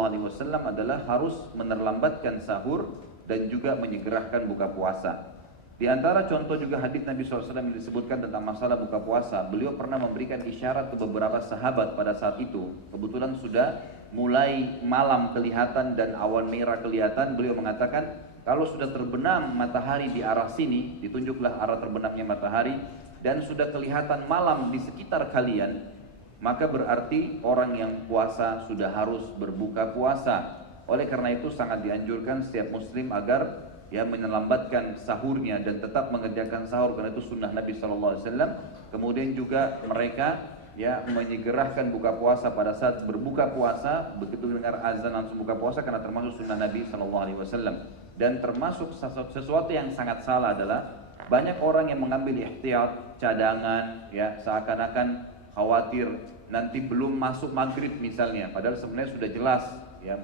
adalah harus menerlambatkan sahur dan juga menyegerakan buka puasa. Di antara contoh juga hadis Nabi SAW yang disebutkan tentang masalah buka puasa, beliau pernah memberikan isyarat ke beberapa sahabat pada saat itu. Kebetulan sudah mulai malam kelihatan dan awan merah kelihatan. Beliau mengatakan, kalau sudah terbenam matahari di arah sini, ditunjuklah arah terbenamnya matahari, dan sudah kelihatan malam di sekitar kalian, maka berarti orang yang puasa sudah harus berbuka puasa. Oleh karena itu sangat dianjurkan setiap muslim agar menyelamatkan sahurnya dan tetap mengerjakan sahur, karena itu sunnah Nabi SAW. Kemudian juga mereka menyegerakan buka puasa pada saat berbuka puasa, begitu dengar azan langsung buka puasa, karena termasuk sunnah Nabi SAW. Dan termasuk sesuatu yang sangat salah adalah banyak orang yang mengambil ihtiyat cadangan, seakan-akan khawatir nanti belum masuk maghrib misalnya, padahal sebenarnya sudah jelas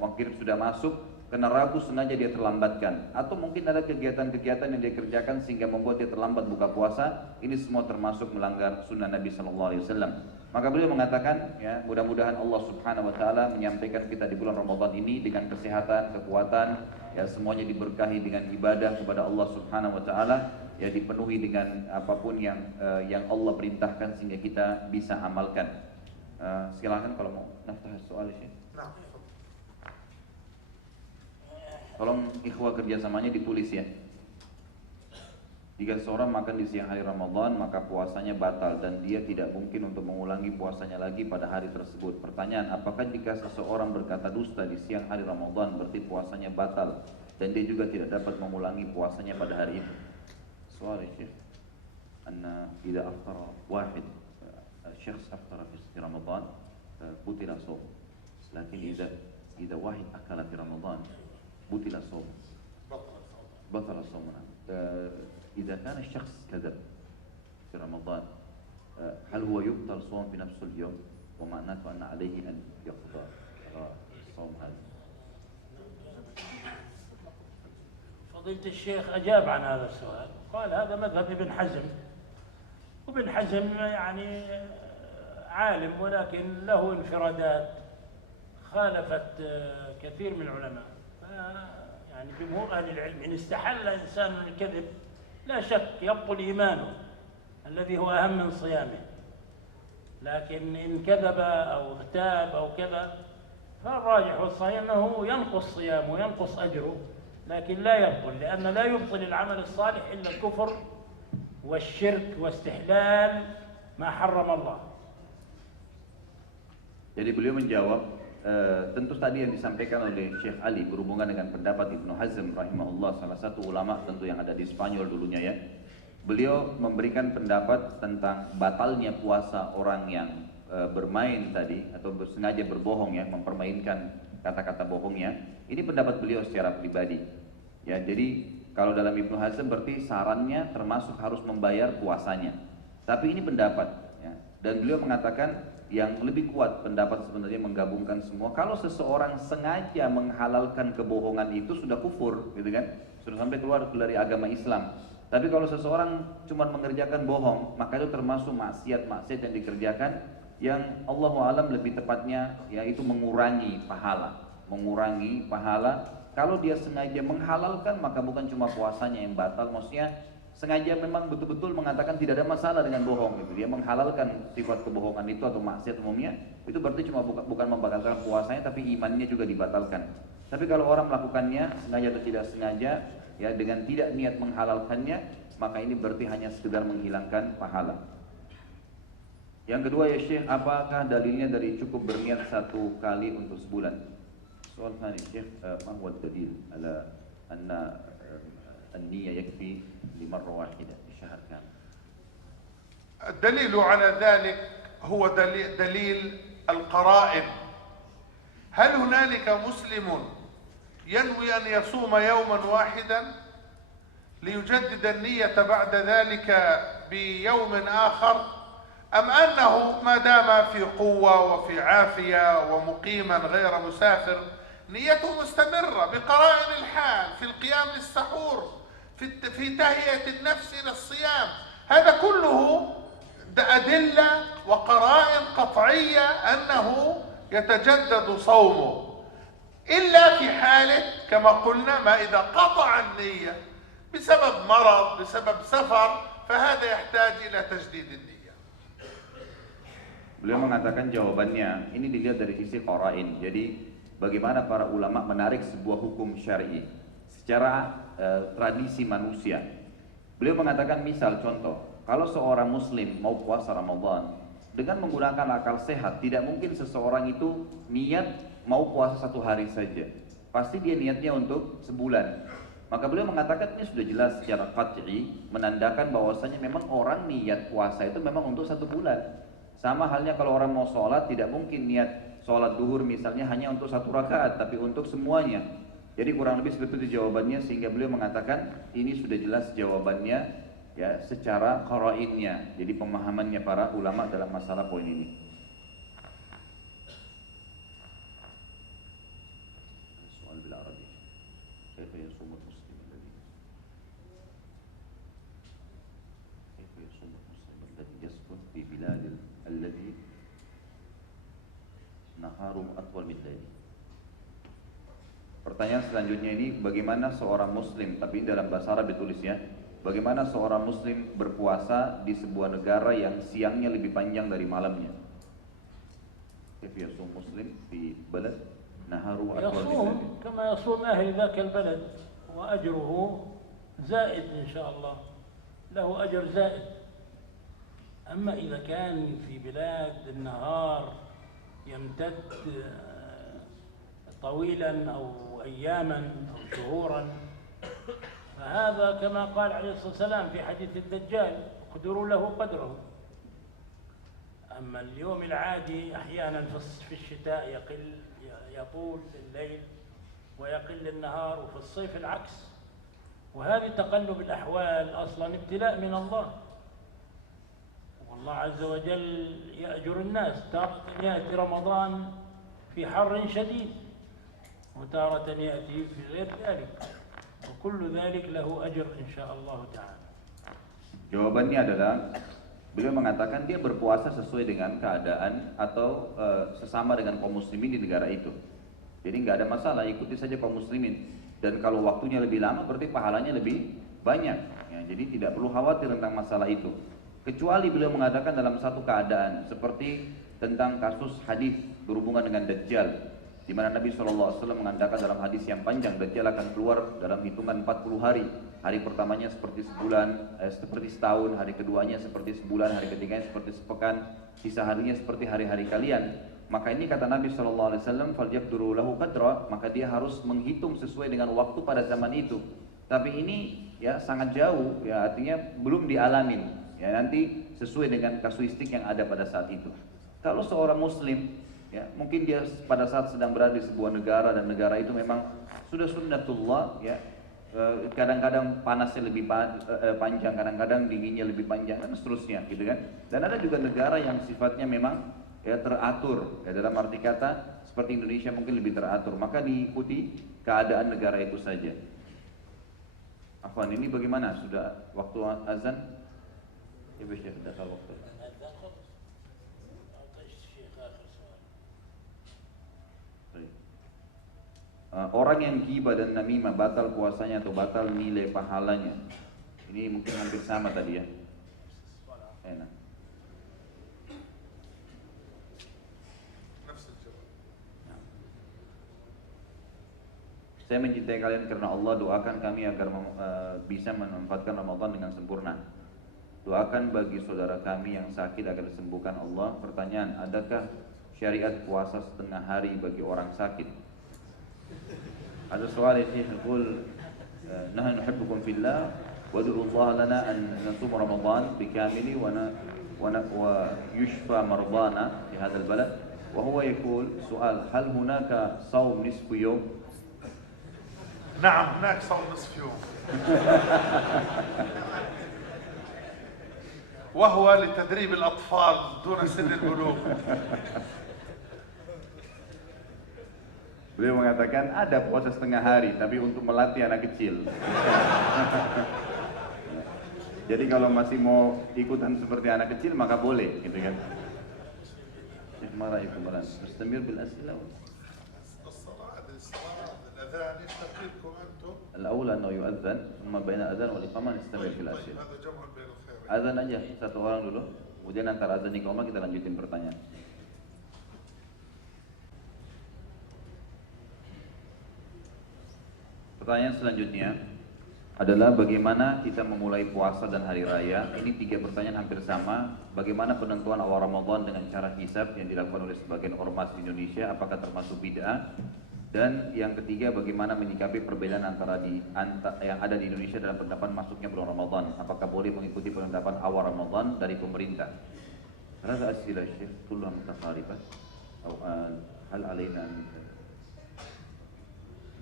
maghrib sudah masuk, karena ragu sengaja dia terlambatkan, atau mungkin ada kegiatan-kegiatan yang dia kerjakan sehingga membuat dia terlambat buka puasa. Ini semua termasuk melanggar sunnah Nabi SAW. Maka beliau mengatakan, mudah-mudahan Allah Subhanahu Wa Taala menyampaikan kita di bulan Ramadan ini dengan kesehatan, kekuatan, semuanya diberkahi dengan ibadah kepada Allah Subhanahu Wa Taala, dipenuhi dengan apapun yang Allah perintahkan sehingga kita bisa amalkan. Silakan kalau mau naftah soal ini. Tolong ikhwah kerjasamanya ditulis ya. Jika seorang makan di siang hari Ramadan, maka puasanya batal dan dia tidak mungkin untuk mengulangi puasanya lagi pada hari tersebut. Pertanyaan, apakah jika seseorang berkata dusta di siang hari Ramadan berarti puasanya batal dan dia juga tidak dapat mengulangi puasanya pada hari itu? Soal ya Syekh, anna idza aftara wahid syakhs aftara fi Ramadan butila shaum. Lakin idza wahid akala fi Ramadan بطل الصوم بطل الصوم. إذا كان الشخص كذب في رمضان هل هو يبطل صوم في نفس اليوم ومعناته أن عليه أن يقضى الصوم هذا؟ فضيلة الشيخ أجاب عن هذا السؤال، قال هذا مذهب ابن حزم، وابن حزم يعني عالم ولكن له انفرادات خالفت كثير من العلماء. يعني جمهور أهل العلم إن استحل إنسان الكذب لا شك يبطل إيمانه الذي هو أهم من صيامه، لكن إن كذب أو اغتاب أو كذا فالراجح والصحيح أنه ينقص صيامه وينقص أجره، لكن لا يبطل، لأن لا يبطل العمل الصالح إلا الكفر والشرك واستحلال ما حرم الله. Jadi beliau menjawab, tentu tadi yang disampaikan oleh Syekh Ali berhubungan dengan pendapat Ibnu Hazm rahimahullah, salah satu ulama tentu yang ada di Spanyol dulunya ya. Beliau memberikan pendapat tentang batalnya puasa orang yang bermain tadi atau sengaja berbohong mempermainkan kata-kata bohongnya. Ini pendapat beliau secara pribadi. Jadi kalau dalam Ibnu Hazm berarti sarannya termasuk harus membayar puasanya. Tapi ini pendapat dan beliau mengatakan yang lebih kuat pendapat sebenarnya menggabungkan semua. Kalau seseorang sengaja menghalalkan kebohongan itu sudah kufur, gitu kan? Sudah sampai keluar dari agama Islam. Tapi kalau seseorang cuma mengerjakan bohong, maka itu termasuk maksiat-maksiat yang dikerjakan yang Allahu a'lam lebih tepatnya yaitu mengurangi pahala. Mengurangi pahala. Kalau dia sengaja menghalalkan maka bukan cuma puasanya yang batal, maksudnya sengaja memang betul-betul mengatakan tidak ada masalah dengan bohong gitu. Dia menghalalkan sifat kebohongan itu atau maksiat umumnya, itu berarti cuma bukan membatalkan puasanya tapi imannya juga dibatalkan. Tapi kalau orang melakukannya sengaja atau tidak sengaja dengan tidak niat menghalalkannya, maka ini berarti hanya sekedar menghilangkan pahala. Yang kedua ya Syekh, apakah dalilnya dari cukup berniat 1 kali untuk sebulan? Soal tadi Syekh, ma huwa dalil ala anna an-niyya yakfi limarra wahidah di syahr kamil? الدليل على ذلك هو دليل القرائن. هل هنالك مسلم ينوي أن يصوم يوما واحدا ليجدد النية بعد ذلك بيوم آخر، أم أنه ما دام في قوة وفي عافية ومقيما غير مسافر نيته مستمرة بقرائن الحال في القيام للسحور في تهيئة النفس إلى الصيام؟ هذا كله أدلة وقرائن قطعية أنه يتجدد صومه، إلا في حالة كما قلنا ما إذا قطع النية بسبب مرض بسبب سفر فهذا يحتاج إلى تجديد النية. Beliau mengatakan jawabannya ini dilihat dari sisi qarain. Jadi bagaimana para ulama menarik sebuah hukum syar'i secara tradisi manusia. Beliau mengatakan misal contoh, kalau seorang muslim mau puasa Ramadan dengan menggunakan akal sehat, tidak mungkin seseorang itu niat mau puasa 1 hari saja. Pasti dia niatnya untuk sebulan. Maka beliau mengatakan ini sudah jelas secara qat'i menandakan bahwasanya memang orang niat puasa itu memang untuk 1 bulan. Sama halnya kalau orang mau sholat, tidak mungkin niat sholat duhur misalnya hanya untuk 1 rakaat, tapi untuk semuanya. Jadi kurang lebih seperti itu jawabannya, sehingga beliau mengatakan ini sudah jelas jawabannya ya secara qarainnya. Jadi pemahamannya para ulama dalam masalah poin ini. Soal bil Arabi. Kaifa yasumul muslim alladhi Kaifa yasumul muslim alladhi yaskun fi biladil alladhi naharum atwal min layli. Pertanyaan selanjutnya ini, bagaimana seorang muslim, tapi dalam bahasa Arab ditulisnya, bagaimana seorang muslim berpuasa di sebuah negara yang siangnya lebih panjang dari malamnya? Kaifa yasum muslim fi balad naharu atwal min layli? يصوم كما يصوم أهل ذاك البلد وأجره زائد إن شاء الله، له أجر زائد. أما إذا كان في بلاد النهار يمتد طويلا أو أياما أو شهورا فهذا كما قال عليه الصلاة والسلام في حديث الدجال اقدروا له قدره. أما اليوم العادي أحيانا في الشتاء يطول الليل ويقل النهار، وفي الصيف العكس. وهذه تقلب الأحوال أصلا ابتلاء من الله، والله عز وجل يأجر الناس. تارة يأتي رمضان في حر شديد وتارة يأتي في غير ذلك، وكل ذلك له أجر إن شاء الله تعالى. Jawabannya adalah beliau mengatakan dia berpuasa sesuai dengan keadaan atau sesama dengan kaum muslimin di negara itu. Jadi nggak ada masalah, ikuti saja kaum muslimin. Dan kalau waktunya lebih lama berarti pahalanya lebih banyak. Ya, jadi tidak perlu khawatir tentang masalah itu. Kecuali beliau mengatakan dalam satu keadaan seperti tentang kasus hadis berhubungan dengan Dajjal, di mana Nabi SAW mengatakan dalam hadis yang panjang, Dajjal akan keluar dalam hitungan 40 hari. Hari pertamanya seperti sebulan, seperti setahun, hari keduanya seperti sebulan, hari ketiganya seperti sepekan, sisa harinya seperti hari-hari kalian. Maka ini kata Nabi SAW, falyaqdiru lahu qadra, maka dia harus menghitung sesuai dengan waktu pada zaman itu. Tapi ini ya sangat jauh, ya artinya belum dialamin. Ya nanti sesuai dengan kasuistik yang ada pada saat itu. Kalau seorang muslim, ya mungkin dia pada saat sedang berada di sebuah negara dan negara itu memang sudah sunnatullah, ya kadang-kadang panasnya lebih panjang, kadang-kadang dinginnya lebih panjang dan seterusnya, gitu kan. Dan ada juga negara yang sifatnya memang ya teratur, ya dalam arti kata seperti Indonesia mungkin lebih teratur, maka diikuti keadaan negara itu saja. Afwan, ini bagaimana? Sudah waktu azan? Ya Syekh, sudah kalau waktu. Orang yang ghibah dan namimah batal puasanya atau batal nilai pahalanya. Ini mungkin hampir sama tadi ya. Enak. Saya mencintai kalian karena Allah, doakan kami agar bisa memanfaatkan Ramadan dengan sempurna. Doakan bagi saudara kami yang sakit agar disembuhkan Allah. Pertanyaan, adakah syariat puasa setengah hari bagi orang sakit? Ada soal ya Syekh, yaqul nahnu nuhibbukum fillah wa ad'u Allah lana an nasum Ramadan bikamili wa yushfa mardana fi hadha albalad. Wa huwa yaqul soal, hal hunaka shaum nisfu yawm? نعم هناك صوم نصف يوم وهو لتدريب الأطفال دون سن البلوغ. Beliau mengatakan ada puasa setengah hari, tapi untuk melatih anak kecil. Jadi kalau masih mau ikutan seperti anak kecil maka boleh, gitu kan? Syekh marah itu malah. Mustamir bil asila. الأذان يستقيمكم أنتم. الأولى أنه يؤذن ثم بين الأذان والإقامة نستمر في الأسئلة. هذا جمع بين الخير. Azan aja satu orang dulu, kemudian antara azan iqamah kita lanjutin pertanyaan. Pertanyaan selanjutnya adalah bagaimana kita memulai puasa dan hari raya. Ini 3 pertanyaan hampir sama. Bagaimana penentuan awal Ramadan dengan cara hisab yang dilakukan oleh sebagian ormas di Indonesia, apakah termasuk bid'ah? Dan yang ketiga, bagaimana menyikapi perbedaan antara yang ada di Indonesia dalam penetapan masuknya bulan Ramadan? Apakah boleh mengikuti penetapan awal Ramadan dari pemerintah? Hadza as'ila Syekh kulluha mutaqaribah atau hal alaina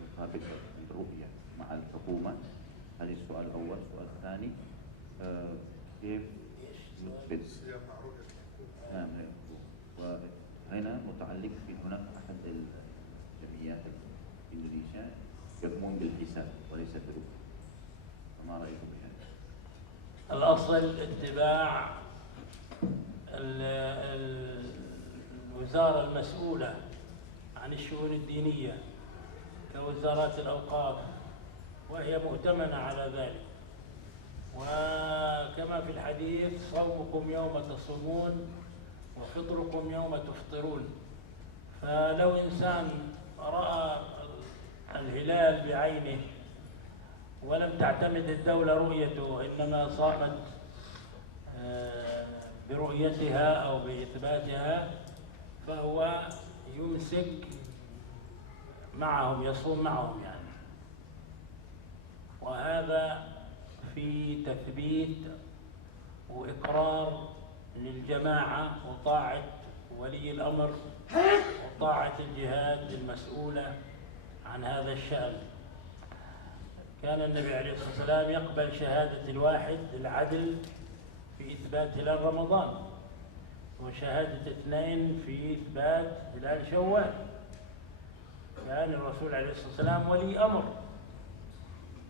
نثابت الرؤية مع الحكومة. هذا السؤال الأول. السؤال الثاني كيف نثبت وهنا متعلق في هناك أحد الجمعيات في إندونيسيا يقومون بالحساب وليس بالرؤية، فما رأيكم بهذا؟ الأصل اتباع الوزارة المسؤولة عن الشؤون الدينية كوزارات الأوقاف، وهي مؤتمنة على ذلك. وكما في الحديث صومكم يوم تصومون وفطركم يوم تفطرون. فلو إنسان رأى الهلال بعينه ولم تعتمد الدولة رؤيته، إنما صامت برؤيتها أو بإثباتها، فهو يمسك معهم، يصوم معهم يعني. وهذا في تثبيت وإقرار للجماعة وطاعة ولي الأمر وطاعة الجهات المسؤولة عن هذا الشأن. كان النبي عليه الصلاة والسلام يقبل شهادة الواحد العدل في إثبات هلال رمضان، وشهادة 2 في إثبات هلال شوال. كان الرسول عليه الصلاة والسلام ولي أمر،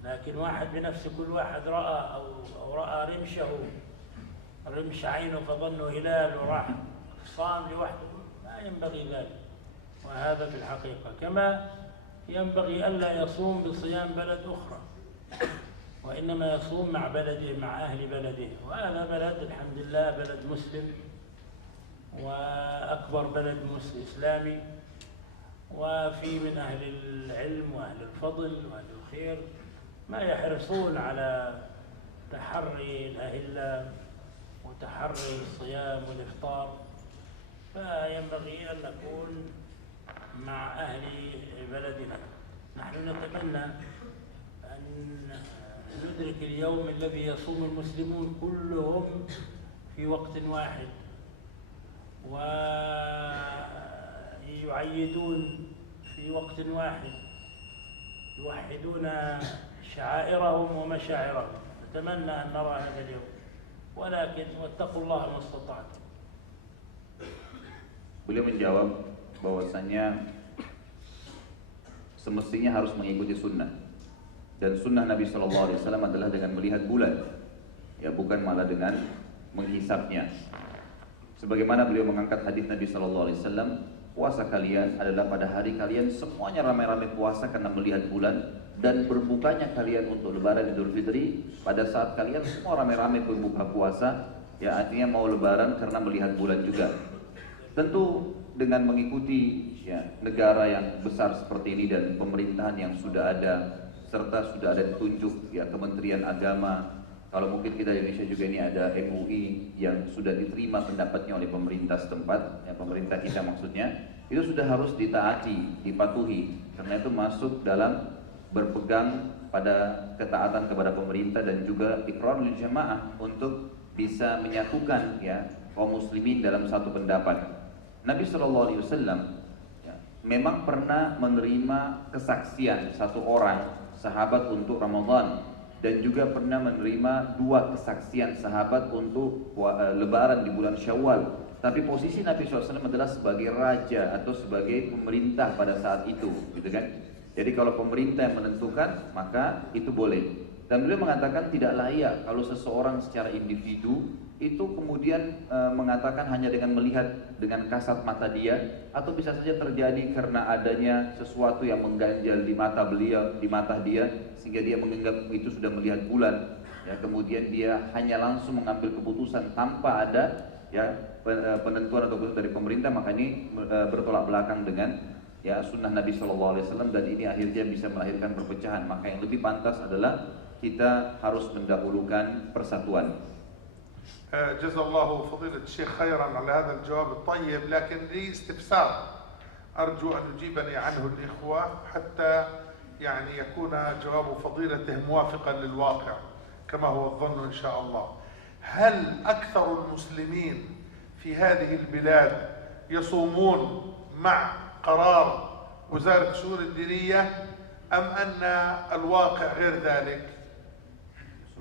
لكن واحد بنفسه، كل واحد رأى أو رأى رمش عينه فظنه هلال وراح صام لوحده، ما ينبغي ذلك. وهذا في الحقيقة كما ينبغي ألا يصوم بصيام بلد أخرى، وإنما يصوم مع بلده، مع أهل بلده. وهذا بلد الحمد لله بلد مسلم وأكبر بلد إسلامي، وفي من أهل العلم وأهل الفضل وأهل الخير ما يحرصون على تحري الأهلة وتحري الصيام والإفطار. فينبغي أن نكون مع أهل بلدنا. نحن نتمنى أن ندرك اليوم الذي يصوم المسلمون كلهم في وقت واحد، ويعيدون في وقت واحد، يوحدون شعائرهم ومشاعرهم. نتمنى أن نرى هذا اليوم، ولكن واتقوا الله ما استطعتم. Beliau menjawab bahwasanya semestinya harus mengikuti sunnah, dan sunnah Nabi SAW adalah dengan melihat bulan, ya bukan malah dengan menghisapnya. Sebagaimana beliau mengangkat hadis Nabi SAW, puasa kalian adalah pada hari kalian semuanya ramai-ramai puasa karena melihat bulan, dan berbukanya kalian untuk Lebaran Idul Fitri pada saat kalian semua ramai-ramai berbuka puasa, ya artinya mau Lebaran karena melihat bulan juga. Tentu dengan mengikuti ya negara yang besar seperti ini dan pemerintahan yang sudah ada serta sudah ada ditunjuk ya Kementerian Agama. Kalau mungkin kita di Indonesia juga ini ada MUI yang sudah diterima pendapatnya oleh pemerintah setempat, ya pemerintah kita maksudnya, itu sudah harus ditaati, dipatuhi, karena itu masuk dalam berpegang pada ketaatan kepada pemerintah dan juga iqrarul jamaah untuk bisa menyatukan ya kaum muslimin dalam satu pendapat. Nabi SAW ya, memang pernah menerima kesaksian satu orang sahabat untuk Ramadan dan juga pernah menerima 2 kesaksian sahabat untuk lebaran di bulan Syawal. Tapi posisi Nabi SAW adalah sebagai raja atau sebagai pemerintah pada saat itu, gitu kan? Jadi kalau pemerintah yang menentukan, maka itu boleh. Dan beliau mengatakan tidak layak kalau seseorang secara individu itu kemudian mengatakan hanya dengan melihat dengan kasat mata dia, atau bisa saja terjadi karena adanya sesuatu yang mengganjal di mata beliau, di mata dia, sehingga dia menganggap itu sudah melihat bulan. Ya, kemudian dia hanya langsung mengambil keputusan tanpa ada ya penentuan atau keputusan dari pemerintah, maka ini bertolak belakang dengan ya sunnah Nabi SAW, dan ini akhirnya bisa melahirkan perpecahan. Maka yang lebih pantas adalah kita harus mendahulukan persatuan. جزا الله فضيلة الشيخ خيرا على هذا الجواب الطيب، لكن لي استفسار أرجو أن يجيبني عنه الإخوة حتى يعني يكون جواب فضيلته موافقا للواقع كما هو الظن إن شاء الله. هل أكثر المسلمين في هذه البلاد يصومون مع قرار وزارة الشؤون الدينية أم أن الواقع غير ذلك؟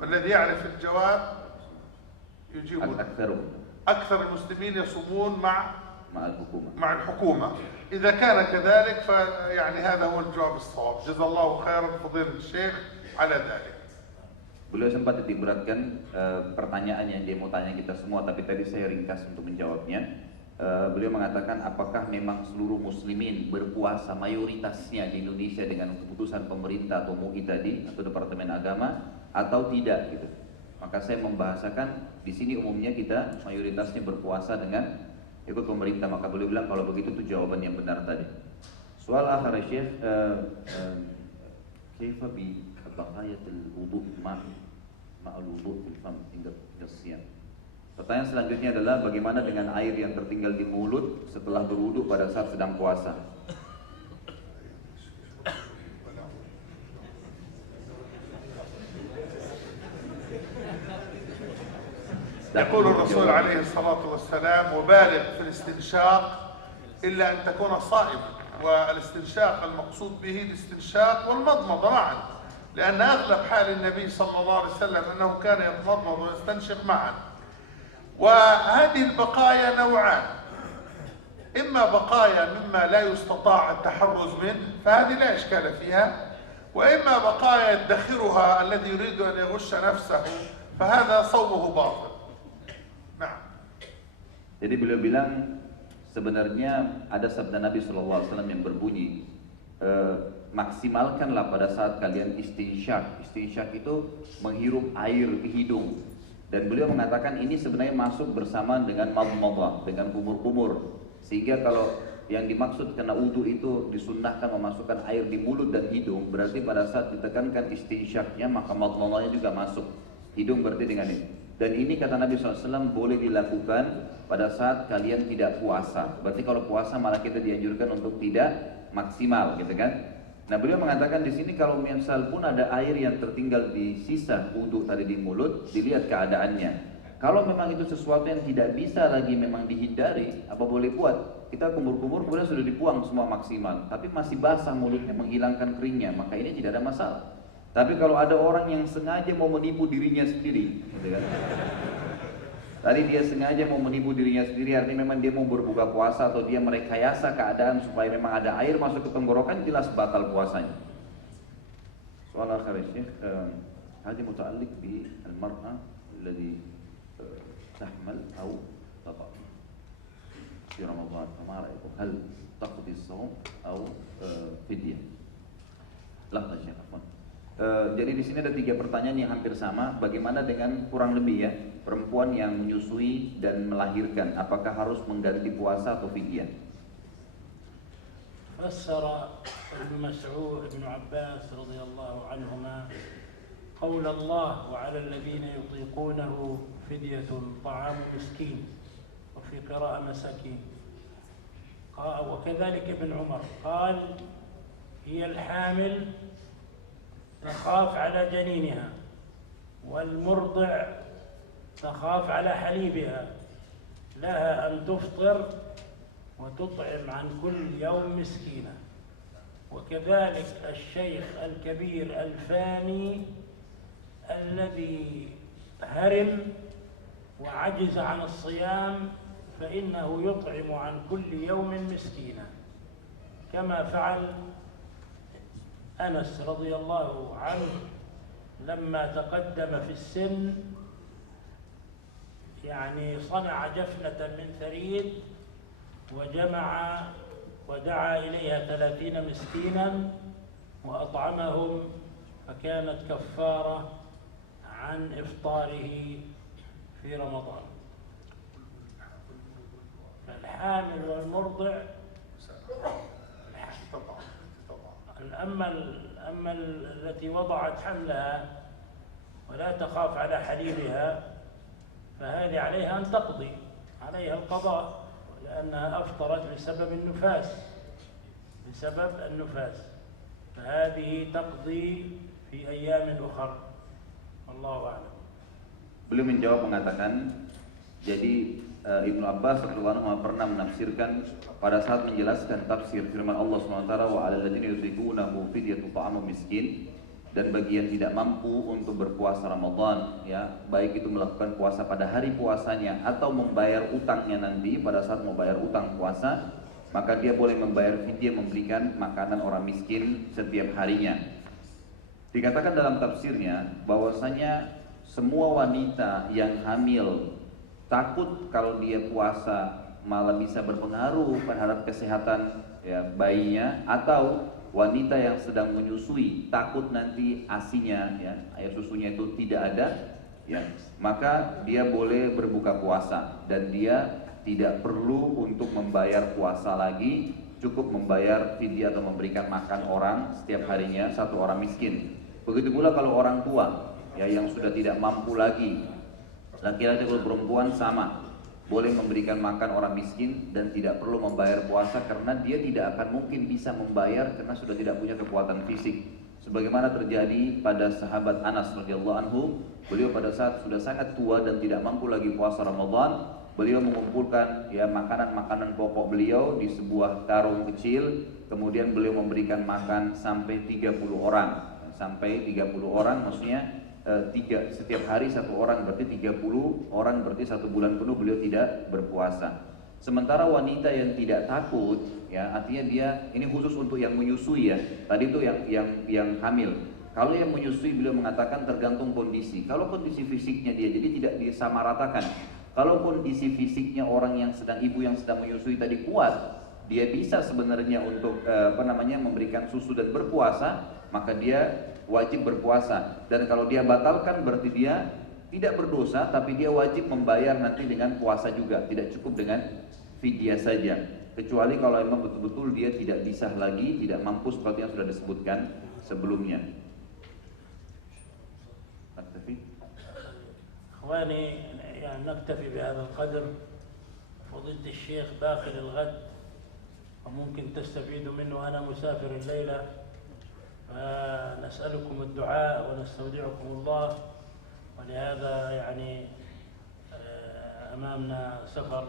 الذي يعرف الجواب يجيبون. أكثر المسلمين يصومون مع الحكومة. إذا كان كذلك فيعني هذا هو الجواب الصواب. جزا الله خيرا فضيلة الشيخ على ذلك. Beliau sempat titik beratkan pertanyaan yang dia mau tanya kita semua, tapi tadi saya ringkas untuk menjawabnya. Beliau mengatakan apakah memang seluruh muslimin berpuasa mayoritasnya di Indonesia dengan keputusan pemerintah atau MUI tadi atau Departemen Agama atau tidak gitu. Maka saya membahasakan di sini umumnya kita mayoritasnya berpuasa dengan ikut pemerintah. Maka beliau bilang kalau begitu itu jawaban yang benar tadi. Soal akhir Syekh, kaifa bi baqayatul wudu ma'al wudu fil fam hingga siang. Pertanyaan selanjutnya adalah bagaimana dengan air yang tertinggal di mulut setelah berwudu pada saat sedang puasa? يقول الرسول عليه الصلاة والسلام وبالغ في الاستنشاق إلا أن تكون صائما، والاستنشاق المقصود به الاستنشاق والمضمضة معا، لأن أغلب حال النبي صلى الله عليه وسلم أنه كان يتمضمض ويستنشق معا. وهذه البقايا نوعان، إما بقايا مما لا يستطاع التحرز منه فهذه لا إشكال فيها، وإما بقايا يدخرها الذي يريد أن يغش نفسه فهذا صومه باطل. نعم. Jadi beliau bilang sebenarnya ada sabda Nabi SAW yang berbunyi maksimalkanlah pada saat kalian istinsyak. Istinsyak itu menghirup air ke hidung. Dan beliau mengatakan ini sebenarnya masuk bersamaan dengan madmadah, dengan kumur-kumur. Sehingga kalau yang dimaksud kena wudu itu disunnahkan memasukkan air di mulut dan hidung, berarti pada saat ditekankan istinsyaknya maka madmadahnya juga masuk. Hidung berarti dengan ini. Dan ini kata Nabi SAW boleh dilakukan pada saat kalian tidak puasa. Berarti kalau puasa malah kita dianjurkan untuk tidak maksimal, gitu kan? Nah beliau mengatakan di sini kalau misal pun ada air yang tertinggal di sisa wudu tadi di mulut, dilihat keadaannya. Kalau memang itu sesuatu yang tidak bisa lagi memang dihindari, apa boleh buat? Kita kumur-kumur kemudian sudah dibuang semua maksimal, tapi masih basah mulutnya menghilangkan keringnya, maka ini tidak ada masalah. Tapi kalau ada orang yang sengaja mau menipu dirinya sendiri, gitu kan? Tadi dia sengaja mau menipu dirinya sendiri, artinya memang dia mau berbuka puasa atau dia merekayasa keadaan supaya memang ada air masuk ke tenggorokan, jelas batal puasanya. Soal akhir Syekh, hadi muta'alliq bi al-mar'a alladhi tahmal atau tata' fi Ramadan, ma ra'aykum hal taqdi as-sawm atau fidyah? Lahza Syekh, afwan. Jadi di sini ada 3 pertanyaan yang hampir sama. Bagaimana dengan kurang lebih ya perempuan yang menyusui dan melahirkan, apakah harus mengganti puasa atau fidyah? فسر ابن مسعود ابن عباس رضي الله عنهما قول الله وعلى الذين يطيقونه فدية طعام مسكين وفي قراءة مساكين وكذلك ابن عمر قال هي الحامل تخاف على جنينها والمرضع تخاف على حليبها لها أن تفطر وتطعم عن كل يوم مسكينة وكذلك الشيخ الكبير الفاني الذي هرم وعجز عن الصيام فإنه يطعم عن كل يوم مسكينا كما فعل أنس رضي الله عنه لما تقدم في السن يعني صنع جفنة من ثريد وجمع ودعا إليها 30 مسكينا وأطعمهم فكانت كفارة عن إفطاره في رمضان. فالحامل والمرضع أما التي وضعت حملها ولا تخاف على حليبها فهذه عليها أن تقضي عليها القضاء لأنها أفطرت بسبب النفاس فهذه تقضي في أيام أخرى والله أعلم. Beliau menjawab mengatakan, jadi Ibnu Abbas radhiyallahu anhu pernah menafsirkan pada saat menjelaskan tafsir firman Allah SWT wa 'alal ladzina yutiqunahu fidyatun ta'amu miskin, dan bagi yang tidak mampu untuk berpuasa Ramadan, ya, baik itu melakukan puasa pada hari puasanya atau membayar utangnya nanti pada saat mau bayar utang puasa, maka dia boleh membayar fidyah memberikan makanan orang miskin setiap harinya. Dikatakan dalam tafsirnya bahwasanya semua wanita yang hamil takut kalau dia puasa malah bisa berpengaruh terhadap kesehatan ya, bayinya, atau wanita yang sedang menyusui takut nanti ASI-nya ya, air susunya itu tidak ada ya, maka dia boleh berbuka puasa dan dia tidak perlu untuk membayar puasa lagi, cukup membayar fidyah atau memberikan makan orang setiap harinya satu orang miskin. Begitu pula kalau orang tua ya yang sudah tidak mampu lagi, laki-laki atau perempuan sama, boleh memberikan makan orang miskin dan tidak perlu membayar puasa karena dia tidak akan mungkin bisa membayar karena sudah tidak punya kekuatan fisik. Sebagaimana terjadi pada sahabat Anas radhiyallahu anhu, beliau pada saat sudah sangat tua dan tidak mampu lagi puasa Ramadan, beliau mengumpulkan ya makanan-makanan pokok beliau di sebuah karung kecil, kemudian beliau memberikan makan sampai 30 orang. Sampai 30 orang maksudnya setiap hari satu orang, berarti 30 orang, berarti 1 bulan penuh beliau tidak berpuasa. Sementara wanita yang tidak takut ya, artinya dia ini khusus untuk yang menyusui ya, tadi itu yang hamil. Kalau yang menyusui beliau mengatakan tergantung kondisi. Kalau kondisi fisiknya dia jadi tidak disamaratakan. Kalau kondisi fisiknya orang yang sedang, ibu yang sedang menyusui tadi kuat, dia bisa sebenarnya untuk memberikan susu dan berpuasa, maka dia wajib berpuasa. Dan kalau dia batalkan berarti dia tidak berdosa, tapi dia wajib membayar nanti dengan puasa juga, tidak cukup dengan fidyah saja. Kecuali kalau memang betul-betul dia tidak bisa lagi, tidak mampu seperti yang sudah disebutkan sebelumnya. إخواني يعني نكتفي بهذا القدر. فضيلة الشيخ باقي للغد وممكن تستفيدوا منه، أنا مسافر الليلة، فنسألكم الدعاء ونستودعكم الله، ولهذا يعني أمامنا سفر،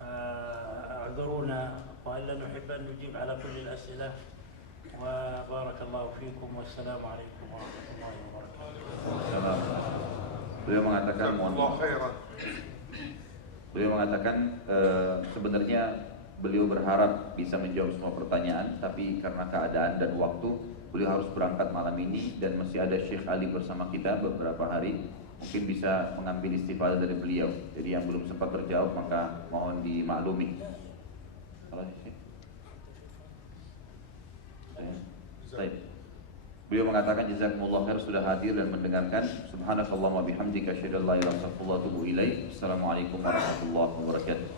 اعذرونا وألا نحب أن نجيب على كل الأسئلة، وبارك الله فيكم والسلام عليكم ورحمة الله وبركاته. Beliau mengatakan sebenarnya beliau berharap bisa menjawab semua pertanyaan, tapi karena keadaan dan waktu beliau harus berangkat malam ini dan masih ada Syekh Ali bersama kita beberapa hari, mungkin bisa mengambil istifadah dari beliau. Jadi yang belum sempat terjawab maka mohon dimaklumi. Baik. Beliau mengatakan jazakumullah khair sudah hadir dan mendengarkan. Subhanakallahumma bihamdika asyhadu an la ilaha illa anta astaghfiruka wa atubu ilaik. Assalamualaikum warahmatullahi wabarakatuh.